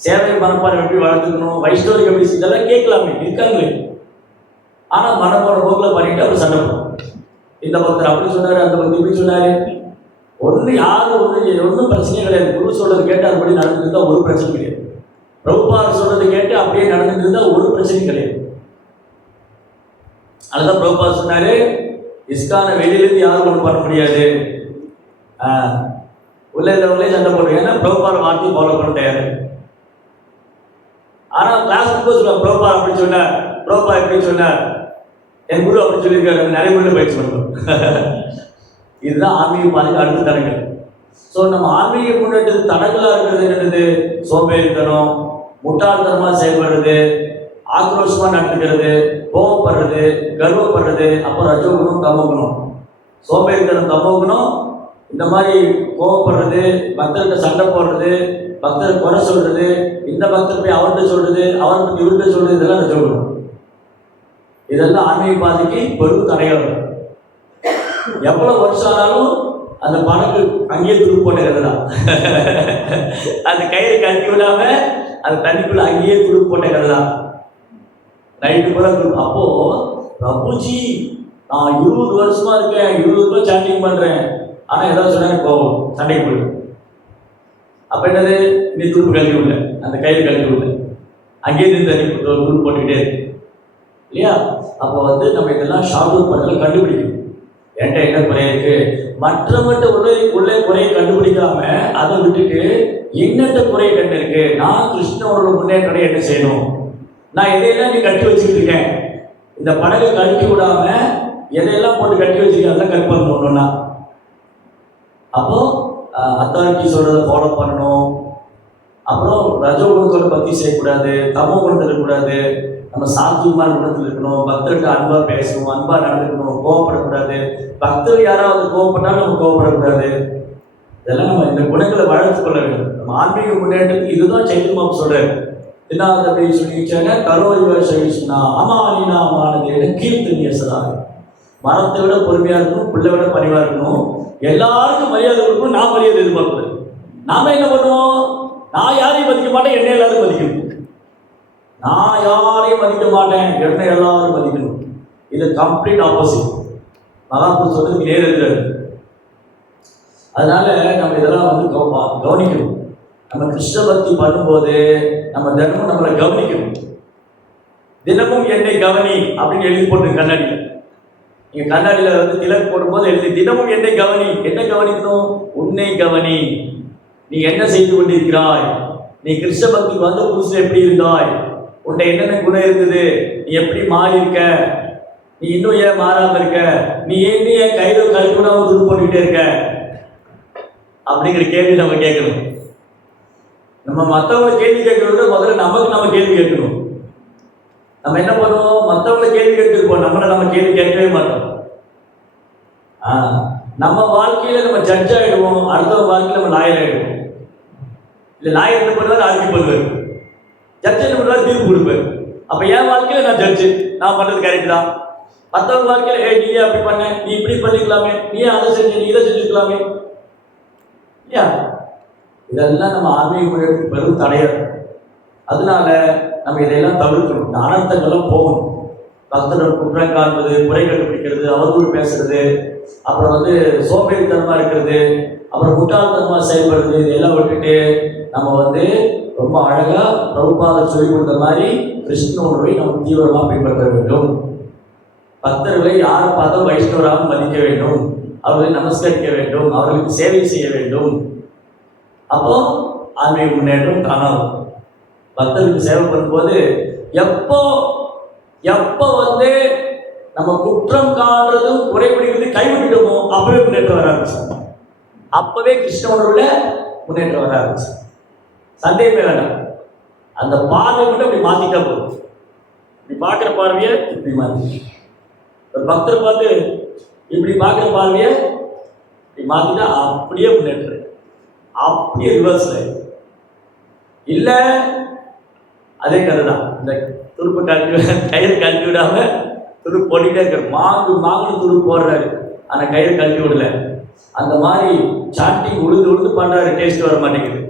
சேவை மனப்பாறை எப்படி வளர்த்துக்கணும், வைஷ்ணவருக்கு எப்படி இதெல்லாம் கேட்கலாமே, இருக்காங்களே. ஆனா மனப்போற போக்கில் பண்ணிட்டு அவர் சண்டை போடும். இந்த பக்தர் அப்படி சொன்னாரு, அந்த பக்தர் இப்படி சொன்னாரு. யாரும் ஒன்றும் பிரச்சனையே கிடையாது. குரு சொல்றது கேட்டு அதுபடி நடந்துட்டு இருந்தா ஒரு பிரச்சனை கிடையாது. பிரபுபாதர் சொல்றது கேட்டு அப்படியே நடந்துட்டு இருந்தா ஒரு பிரச்சனையும் கிடையாது. அதுதான் பிரபுபாதர் சொன்னாரு, இஸ்கான வெளியிலிருந்து யாரும் ஒன்றும் பண்ண முடியாது, உள்ள இருந்தவங்களே சண்டை போடுறீங்க. ஏன்னா பிரபுபாத வார்த்தையை ஃபாலோ பண்ண தயாரு. ஆனா கிளாஸ் சொல்லுவாங்க, பிரபுபாதர் அப்படி சொன்னார், பிரபுபா எப்படி சொன்னார், என் குரு அப்படி சொல்லியிருக்காரு, நிறைய முறையில் பயிற்சி பண்ணுறோம். இதுதான் ஆன்மீக பாதைக்கு அடுத்த தடங்கள். ஸோ நம்ம ஆன்மீக முன்னேற்றத்துக்கு தடங்களாக இருக்கிறது என்னது? சோம்பேறித்தனம், முட்டாள்தனமாக செயல்படுறது, ஆக்ரோஷமாக நடந்துக்கிறது, கோபப்படுறது, கர்வப்படுறது, அப்புறம் ரஜோகுணம், தமோகுணம். சோம்பேறித்தனம், தமோகுணம், இந்த மாதிரி கோபப்படுறது, பக்தர்கிட்ட சண்டை போடுறது, பக்தரை குறை சொல்றது, இந்த பக்தர் போய் அவர்கிட்ட சொல்றது, அவரை பற்றி இவர்கிட்ட சொல்றது, இதெல்லாம் ரஜோகுணம். இதெல்லாம் ஆன்மீக பாதைக்கு பெரும் தடையாகும். எவ்வளவு வருஷம் ஆனாலும் அந்த படகு அங்கேயே துரு போட்ட கதை தான். அந்த கயிறு கட்டி விடாம அந்த தண்ணிக்குள்ள அங்கேயே துரு போட்ட கதை தான். நைட்டு கூட அப்போ பிரபுஜி நான் 20 வருஷமா இருக்கேன், 20 வருஷம் சாண்டிங் பண்றேன், ஆனா ஏதாவது சொன்னா போகும் சண்டைக்கு போயிடும். அப்ப என்னது, நீ துருப்பு கழட்டி விடல, அந்த கயிறு கழட்டி விடல, அங்கேயே இருந்து தண்ணி துருப்பு போட்டுக்கிட்டே இருக்கு இல்லையா? அப்போ நம்ம இதெல்லாம் ஷார்ட் அவுட் பண்ணல கண்டுபிடிக்கணும். என்கிட்ட என்ன குறை இருக்கு, மற்றவங்கிட்ட உள்ளே குறையை கண்டுபிடிக்காம அதை விட்டுட்டு என்னென்ன குறையை கண்டு இருக்கு, நான் கிருஷ்ணனோட முன்னேற்றம் என்ன செய்யணும், நான் எதையெல்லாம் நீ கட்டி வச்சுக்கிட்டு இருக்கேன், இந்த படகை கழட்டி விடாம எதையெல்லாம் போட்டு கட்டி வச்சுருக்கேன் அதெல்லாம் கட் பண்ணணும்னா அப்போ அத்தாரிட்டி சொல்றதை ஃபாலோ பண்ணணும். அப்புறம் ரஜோகுணத்தோட பக்தி செய்யக்கூடாது, தமோ குணத்தில் இருக்கக்கூடாது, நம்ம சாத்விகமான குணத்தில் இருக்கணும், பக்தர்கிட்ட அன்பா பேசணும், அன்பா நடந்துக்கணும், கோவப்படக்கூடாது, பக்தர் யாராவது கோவப்பட்டாலும் நம்ம கோவப்படக்கூடாது. இதெல்லாம் நம்ம இந்த குணங்களை வளர்த்து கொள்ள வேண்டும். நம்ம ஆன்மீக முன்னேற்றத்துக்கு இதுதான் சைத்தன்யம் சொல்றாரு. தினாதபை சொல்லிச்சாங்க கரோரிவ சகிஷ்ணா அமானினா மானதேன கீர்த்தனிய சதா. மரத்தை விட பொறுமையா இருக்கணும், பிள்ளை விட பணிவா இருக்கணும், எல்லாருக்கும் மரியாதை கொடுக்கணும், நான் மரியாதை எதிர்பார்க்கணும். நாம என்ன பண்ணுவோம், நான் யாரையும் மதிக்க மாட்டேன், என்னை எல்லாரும் மதிக்கணும், நான் யாரையும் மதிக்க மாட்டேன், என்னை எல்லாரும் மதிக்கணும். இது கம்ப்ளீட் ஆப்போசிட். மகாபுருஷ சொல்றதுக்கு நேர் இருக்கிறது. அதனால நம்ம இதெல்லாம் கவனிக்கணும். நம்ம கிருஷ்ண பக்தி பண்ணும்போது நம்ம தினமும் நம்மளை கவனிக்கணும். தினமும் என்னை கவனி அப்படின்னு எழுதி போட்டு கண்ணாடியில், நீங்க கண்ணாடியில் திலக் போடும்போது எழுதி தினமும் என்னை கவனி. என்ன கவனிக்கணும், உன்னை கவனி, நீ என்ன செய்து கொண்டிருக்கிறாய், நீ கிருஷ்ண பக்திக்கு வந்த புதுசுல எப்படி இருந்தாய், உன்னை என்னென்ன குணம் இருந்தது, நீ எப்படி மாறி இருக்க, நீ இன்னும் ஏன் மாறாம இருக்க, நீ ஏன் கையில கல்விடாம துரு போட்டுக்கிட்டே இருக்க அப்படிங்கிற கேள்வி நம்ம கேட்கணும். நம்ம மற்றவங்களை கேள்வி கேட்கறத முதல்ல நமக்கு நம்ம கேள்வி கேட்கணும். நம்ம என்ன பண்ணுவோம், மற்றவங்களை கேள்வி கேட்டுருப்போம், நம்மளை நம்ம கேள்வி கேட்கவே மாட்டோம். நம்ம வாழ்க்கையில நம்ம ஜட்ஜ் ஆயிடுவோம், அடுத்தவங்க வாழ்க்கையில நம்ம லாயர் ஆயிடுவோம். இல்லை லாயர் என்ன பண்ணுவாரு, அறிக்கை பண்ணுவார், ஜட்ஜ் என்ன பண்ணுவாரு, தீர்ப்பு கொடுப்பாரு. அப்ப என் வாழ்க்கையில நான் ஜட்ஜு, நான் பண்றது கரெக்ட் தான். மற்றவங்க வாழ்க்கையில நீ அப்படி பண்ண, நீ இப்படி பண்ணிக்கலாமே, நீ அதை செஞ்சு, நீ இதை செஞ்சுக்கலாமே இல்லையா? இதெல்லாம் நம்ம ஆன்மீக முன்னேற்றத்துக்கு பெரும் தடையர். அதனால நம்ம இதையெல்லாம் தவிர்க்கணும். இந்த அனர்த்தங்கள்லாம் போகணும். பக்தர்கள் குற்றம் காண்பது, குறை கண்டுபிடிக்கிறது, அவதூறு பேசுறது, அப்புறம் சோம்பேறித்தனமா இருக்கிறது, அப்புறம் முட்டாள்தனமா செயல்படுறது, இதெல்லாம் விட்டுட்டு நம்ம ரொம்ப அழகா பிரபுபாதர் சொல்லிக் கொடுத்த மாதிரி கிருஷ்ண உணர்வை நம்ம தீவிரமாக பின்பற்ற வேண்டும். பக்தர்களை யாரை பார்த்தா வைஷ்ணவராக மதிக்க வேண்டும், அவர்களை நமஸ்கரிக்க வேண்டும், அவர்களுக்கு சேவை செய்ய வேண்டும். அப்போ ஆன்மீக முன்னேற்றம் காணாது. பக்தர்களுக்கு சேவை பண்ணும்போது எப்போ நம்ம குற்றம் காண்றதும் குறைபிடிக்கிறது கைவிட்டுட்டோமோ அப்பவே முன்னேற்றம் வர ஆரம்பிச்சோம். அப்பவே கிருஷ்ண உணர்வுல முன்னேற்றம் வர ஆரம்பிச்சோம். சந்தேகமே வேண்டாம். அந்த பார்வை மட்டும் அப்படி மாத்திட்டா போதும். இப்படி பார்க்குற பார்வையை இப்படி மாத்தி, ஒரு பக்தரை பார்த்து இப்படி பார்க்குற பார்வையை இப்படி மாத்திட்டா அப்படியே முன்னேற்றம், அப்படியே ரிவர்ஸ் இல்லை. அதே கதை தான். இந்த துருப்பு கயிறு கழட்டி விடாம துருப்பு போட்டுக்கிட்டே இருக்காரு, மாங்குன்னு துருப்பு போடுறாரு, ஆனால் கயிறு கழட்டி விடல. அந்த மாதிரி சாட்டிங் உழுந்து பண்றாரு, டேஸ்ட் வர மாட்டேங்குது.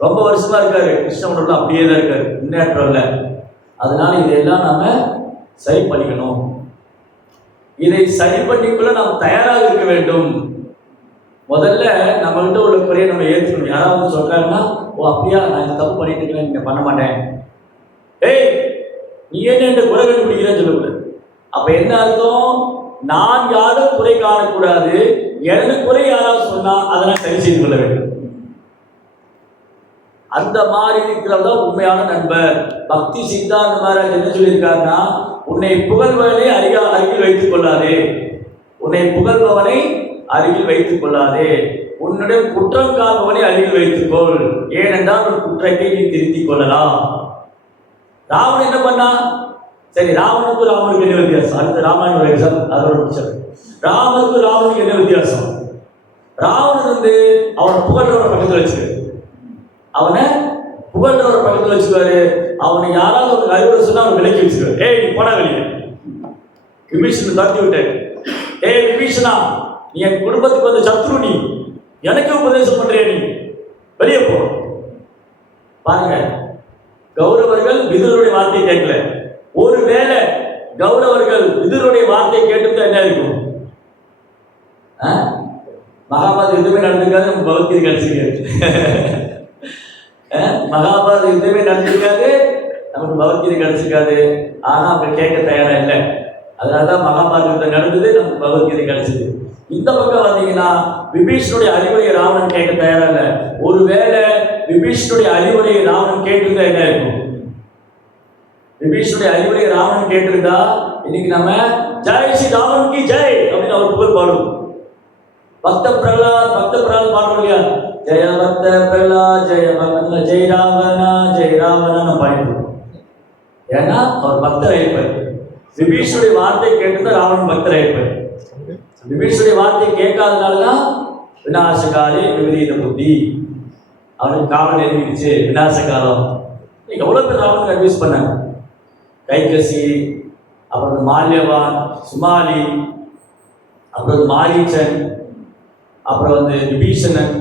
ரொம்ப வருஷமா இருக்காரு, கிருஷ்ண உணர்வுல அப்படியே தான் இருக்காரு, முன்னேற்றம் இல்லை. அதனால இதையெல்லாம் நாம சரி பண்ணிக்கணும். இதை சரி பண்ணிக்குள்ள நாம் தயாராக இருக்க வேண்டும். முதல்ல நம்மகிட்ட உள்ள குறையை நம்ம ஏற்றுக்கணும். யாராவது சொல்றாங்கன்னா, ஓ அப்படியா, நான் இந்த தப்பு பண்ணிட்டு இருக்கேன், நீங்க பண்ண மாட்டேன், ஏய் நீ என்ன குறை கண்டுபிடிக்கிறேன்னு சொல்லக்கூடாது. அப்ப என்ன அர்த்தம், நான் யாரும் குறை காணக்கூடாது, எனது குறை யாராவது சொன்னா அதெல்லாம் சரி செய்து கொள்ள வேண்டும். அந்த மாதிரி இருக்கிறது தான் உண்மையான நண்பர். பக்தி சித்தாந்த மகாராஜ் என்ன சொல்லியிருக்காருன்னா, உன்னை புகழ்வனை அருகில் வைத்துக் கொள்ளாதே, உன்னை புகழ்பவனை அருகில் வைத்துக் கொள்ளாதே, உன்னுடன் குற்றம் காண்பவனை அருகில் வைத்துக்கொள், ஏனென்றால் ஒரு குற்றத்தை நீ திருத்திக் கொள்ளலாம். ராவணன் என்ன பண்ணா, சரி ராவனுக்கு ராமனுக்கு என்ன வித்தியாசம், அடுத்த ராமாயண எக்ஸாம் அதோட முடிச்சது. ராமனுக்கு ராவனுக்கு என்ன வித்தியாசம், ராவணன் அவனை புகழ்றவரை பக்கத்தில் வச்சுக்க, அவனை புகழ்றவரை பக்கத்தில் வச்சுக்குவாரு, அவனை யாராவது ஒரு அறிவுரை சொன்னா அவன் விலக்கி வச்சுக்குவாரு, ஏய் நீ போனா வெளியே, விபீஷணன் தட்டி விட்டார். ஏய் விபீஷணா, நீ என் குடும்பத்துக்கு வந்து சத்ரு, நீ எனக்கு உபதேசம் பண்றிய, நீ வெளியே போ. பாருங்க, கௌரவர்கள் விதுரருடைய வார்த்தையை கேட்கல. ஒருவேளை கௌரவர்கள் விதுரருடைய வார்த்தையை கேட்டு என்ன இருக்கும்? மகாபாரத யுத்தமே நடந்திருக்காது, நமக்கு பகவத்கீதை கிடைச்சிருக்காது. மகாபாரத யுத்தமே நடந்திருக்காது, நமக்கு பகவத்கீதை கிடைச்சிருக்காது. ஆனா அவங்க கேட்க தயாரா இல்லை. அதனாலதான் மகாபாரத யுத்தம் நடந்தது, நமக்கு பகவத்கீதை கிடைச்சது. இந்த பக்கம் வந்தீங்கன்னா விபீஷனுடைய அறிவுரையை ராவணன் கேட்க தயாரா இல்லை. ஒருவேளை விபீஷனுடைய அறிவுரையை ராவணன் கேட்டிருந்தா என்ன இருக்கும்? விபீஷனுடைய அறிவுரையை ராவணன் கேட்டிருந்தா இன்னைக்கு நம்ம ஜெய் ஸ்ரீ ராவன் கி ஜெய் அப்படின்னு அவர் புகழ் பாடுவோம். பக்த பிரகலாத் பாடுறோம் இல்லையா? ஜெய பக்த பிரகலாத் ஜெய ராவணா பாடிட்டு. ஏன்னா அவர் பக்தர் ஆயிருப்பார். விபீஷனுடைய வார்த்தை கேட்டிருந்தா ராவணன் பக்தர் ஆயிருப்பார். விபீஷனுடைய வார்த்தையை கேட்காதனாலதான் விநாசகாலே விபரீத புத்தி, அவனுக்கு காலம் நெருங்கிடுச்சு, விநாச காலம். எவ்வளவு பேர் ராவணன் அட்வைஸ் பண்ணாங்க. கைகசி, அப்புறம் மால்யவான், சுமாலி, அப்புறம் மாரீச்சன், அப்புறம் வந்து விபீஷணன்,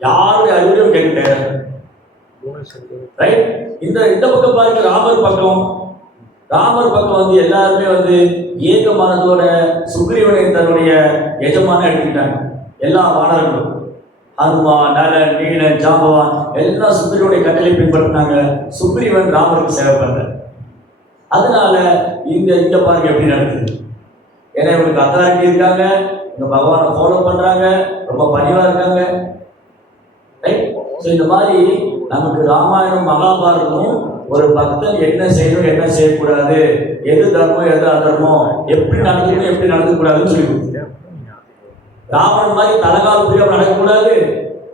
யாருடைய அறிவுரையும் கேட்க ரைட். இந்த பக்கம் பாருங்க, ராமர் பக்கம் வந்து எல்லாருமே வந்து ஏக மனதோட சுக்ரீவனை தன்னுடைய எஜமான எடுத்துக்கிட்டாங்க. எல்லா வானர்களும் ஹனுமான், நலன், நீலன், ஜாம்பவான் எல்லாம் சுக்ரீவனுடைய கட்டளை பின்பற்றினாங்க. சுக்ரீவன் ராமருக்கு சேவை பண்ணார். அதனால இங்க பாருங்க எப்படி நடக்குது. ஏன்னா இவங்களுக்கு அத்தாரிட்டி இருக்காங்க, இந்த பகவானை ஃபாலோ பண்றாங்க, ரொம்ப பணிவா இருக்காங்க. ரைட். ஸோ இந்த மாதிரி நமக்கு ராமாயணம் மகாபாரதம் ஒரு பக்தன் என்ன செய்யணும், என்ன செய்யக்கூடாது, எது தர்மம், எது அதர்மம், எப்படி நடந்துக்கணும், எப்படி நடக்கக்கூடாதுன்னு சொல்லி கொடுத்து. ராமன் மாதிரி தலகால் புரியாம நடக்கக்கூடாது,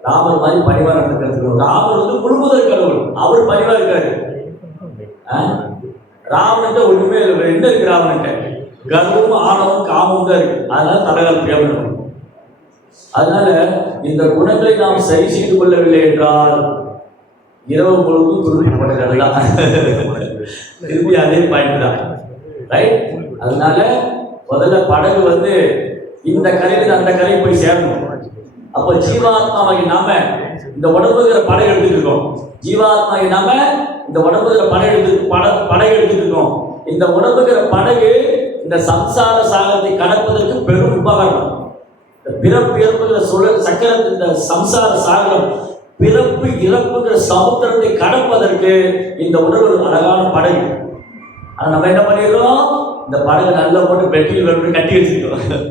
ராமர் மாதிரி பணிவா நடந்துக்கணும். ராமர் வந்து முழுமுதல் கடவுள், அவர் பணிவா இருக்காரு. ராவணன் ஒண்ணுமே இல்லை. என்ன இருக்கு ராவணன்? கர்வமும் ஆணவம் காமம் தான் இருக்கு. அதனால தலகால் புரியாம நடக்கணும். அதனால இந்த குணங்களை நாம் சரி செய்து கொள்ளவில்லை என்றால் இரவு முழுவதும் துருவிப்படுகிறதா திரும்பி அதே பாயிண்ட் தான். ரைட். அதனால முதல்ல படகு வந்து இந்த கரையில அந்த கரையை போய் சேரணும். அப்போ ஜீவாத்மாவாகி நாம இந்த உடம்புங்கிற படகு எடுத்துட்டு இருக்கோம். ஜீவாத்மாகி நாம இந்த உடம்புங்கிற படகு எடுத்துட்டு இருக்கோம். இந்த உடம்புங்கிற படகு இந்த சம்சார சாகரத்தை கடப்பதற்கு பெரும் உபகரணம். இந்த பிறப்பு இறப்புங்கிற சக்கரத்து இந்த சம்சார சாகரம், பிறப்பு இறப்புங்கிற சமுத்திரத்தை கடப்பதற்கு இந்த உடல் ஒரு அழகான படகு. ஆனா நம்ம என்ன பண்ணிடுறோம்? இந்த படகை நல்லா போட்டு பெட்டியில் கட்டி வச்சிருக்கோம்.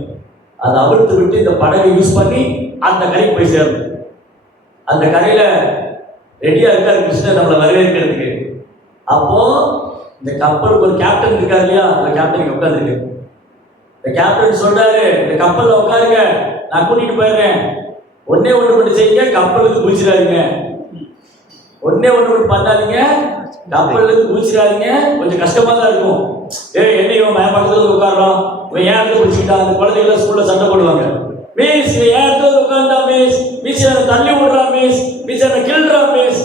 அதை அவிழ்த்து விட்டு இந்த படகை யூஸ் பண்ணி அந்த கரைக்கு போய் சேரணும். அந்த கரையில ரெடியா இருக்காரு கிருஷ்ணர் நம்மளை வரவேற்கிறதுக்கு. அப்போ இந்த கப்பலுக்கு ஒரு கேப்டன் இருக்காரு இல்லையா? அந்த கேப்டன் உட்காந்துருக்கு. இந்த கேப்டன் சொல்றாரு, இந்த கப்பல்ல உட்காருங்க, நான் கூட்டிட்டு போயிடுறேன். ஒன்னே ஒண்ணு மட்டும் செய்யுங்க, கப்பலுக்கு குளிச்சிடாதீங்க. ஒன்னே ஒண்ணு மட்டும் பண்ணாதீங்க, கப்பலுக்கு குளிச்சிடாதீங்க. கொஞ்சம் கஷ்டமா தான் இருக்கும். என்ன இவன் பக்கத்துல உட்காரலாம், இவன் ஏன் இடத்துல குளிச்சுக்கிட்டான்? அந்த குழந்தைகள் ஸ்கூல்ல சண்டை போடுவாங்க. மிஸ் ஏன் இடத்துல உட்கார்ந்தா மிஸ், மிஸ் என்ன தள்ளி விடுறா மிஸ், மிஸ் என்ன கிள்றா மிஸ்.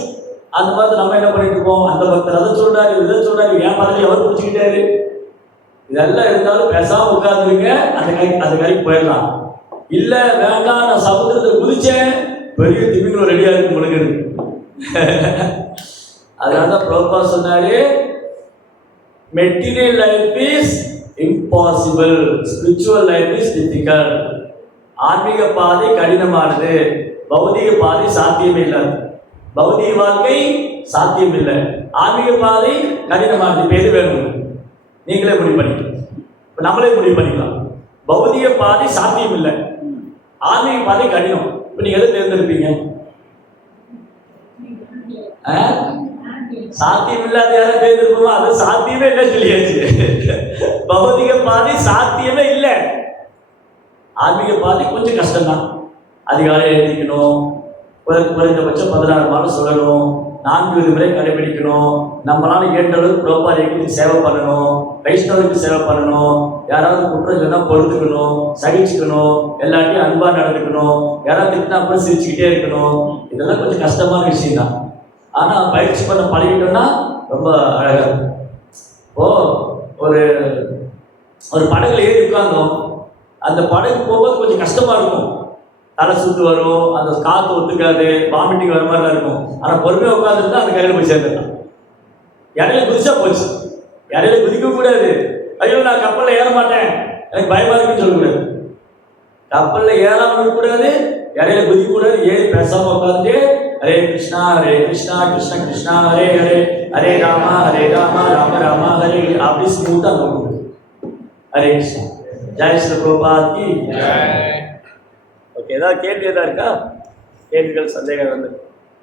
அந்த மாதிரி நம்ம என்ன பண்ணிட்டு இருக்கோம்? அந்த பக்தர் அதை சொல்றாரு, இதை சொல்றாரு, ஏன் பக்கத்துல எவர் குளிச்சுக்கிட்டாரு. இதெல்லாம் இருந்தாலும் பேசாம உட்கார்ந்துருங்க, அந்த கரைக்கு போயிடலாம். இல்ல வேண்டாம், நான் சமுத்திரத்தை குதிச்சேன், பெரிய திமிங்கலம் ரெடியா இருக்கு முழுங்குது. அதனாலதான் பிரபுபா சொன்னாரு, material life is impossible, spiritual life is difficult. ஆன்மீக பாதை கடினமானது, பௌதிக பாதை சாத்தியம் இல்லாது. பௌதிக வாழ்க்கை சாத்தியம் இல்லை, ஆன்மீக பாதை கடினமானது. இப்ப எது வேணும்? நீங்களே முடிவு பண்ணிக்கலாம். இப்ப நம்மளே முடிவு பண்ணிக்கலாம். பௌதிக பாதை சாத்தியம் இல்லை, ஆன்மீக பாதை கடினம். இப்ப நீங்க எதை தேர்ந்தெடுப்பீங்க? சாத்தியம் இல்லாத யாரும் தேர்ந்தெடுப்போமா? அது சாத்தியமே இல்லை சொல்லியாச்சு. பௌதிக பாதை சாத்தியமே இல்லை, ஆன்மீக பாதை கொஞ்சம் கஷ்டம்தான். அதிகாலை எழுதிக்கணும், குறைந்தபட்சம் 16 மாதம் சொல்லணும், 4 விதிமுறை கடைபிடிக்கணும், நம்மளால ஏற்ற அளவுக்கு புரோபாதிக்கு சேவை பண்ணணும், வைஷ்ணவருக்கு சேவை பண்ணணும், யாராவது குற்றம் சொன்னா பொறுத்துக்கணும், சகிச்சுக்கணும், எல்லாத்தையும் அன்பா நடந்துக்கணும், யாராவது திட்டினா அப்புறம் சிரிச்சுக்கிட்டே இருக்கணும். இதெல்லாம் கொஞ்சம் கஷ்டமான விஷயம் தான். ஆனா பயிற்சி பண்ண பழகிட்டோம்னா ரொம்ப அழகா. ஒரு ஒரு படகுல ஏறி உட்கார்ந்தோம். அந்த படகு போகும்போது கொஞ்சம் கஷ்டமா இருக்கும். தலை சுத்து வரும், அந்த காற்று ஒத்துக்காது, வாமிட்டிங் வர மாதிரிலாம் இருக்கும். ஆனால் பொறுமையாக உட்காந்துருந்தா அந்த கரையில் போய் சேர்ந்துடலாம். இடையில குதிச்சா போச்சு. இடையில குதிக்க கூடாது. ஐயோ நான் கப்பலில் ஏற மாட்டேன், எனக்கு பயமா இருக்குன்னு சொல்லக்கூடாது. கப்பலில் ஏறாம இருக்கக்கூடாது, இடையில குதிக்க கூடாது. ஏறி பேசாம உட்காந்துட்டு ஹரே கிருஷ்ணா கிருஷ்ண கிருஷ்ணா ஹரே ஹரே ஹரே ராமா ராம ராமா ஹரே அப்படி ஸ்மூத்தா நோக்கணும். ஹரே கிருஷ்ணா. ஜெய் ஸ்ரீ பிரபுபாத் கி ஜெய். ஓகே, ஏதாவது கேள்வி ஏதாவது இருக்கா? கேள்விகள் சந்தேகம் வந்து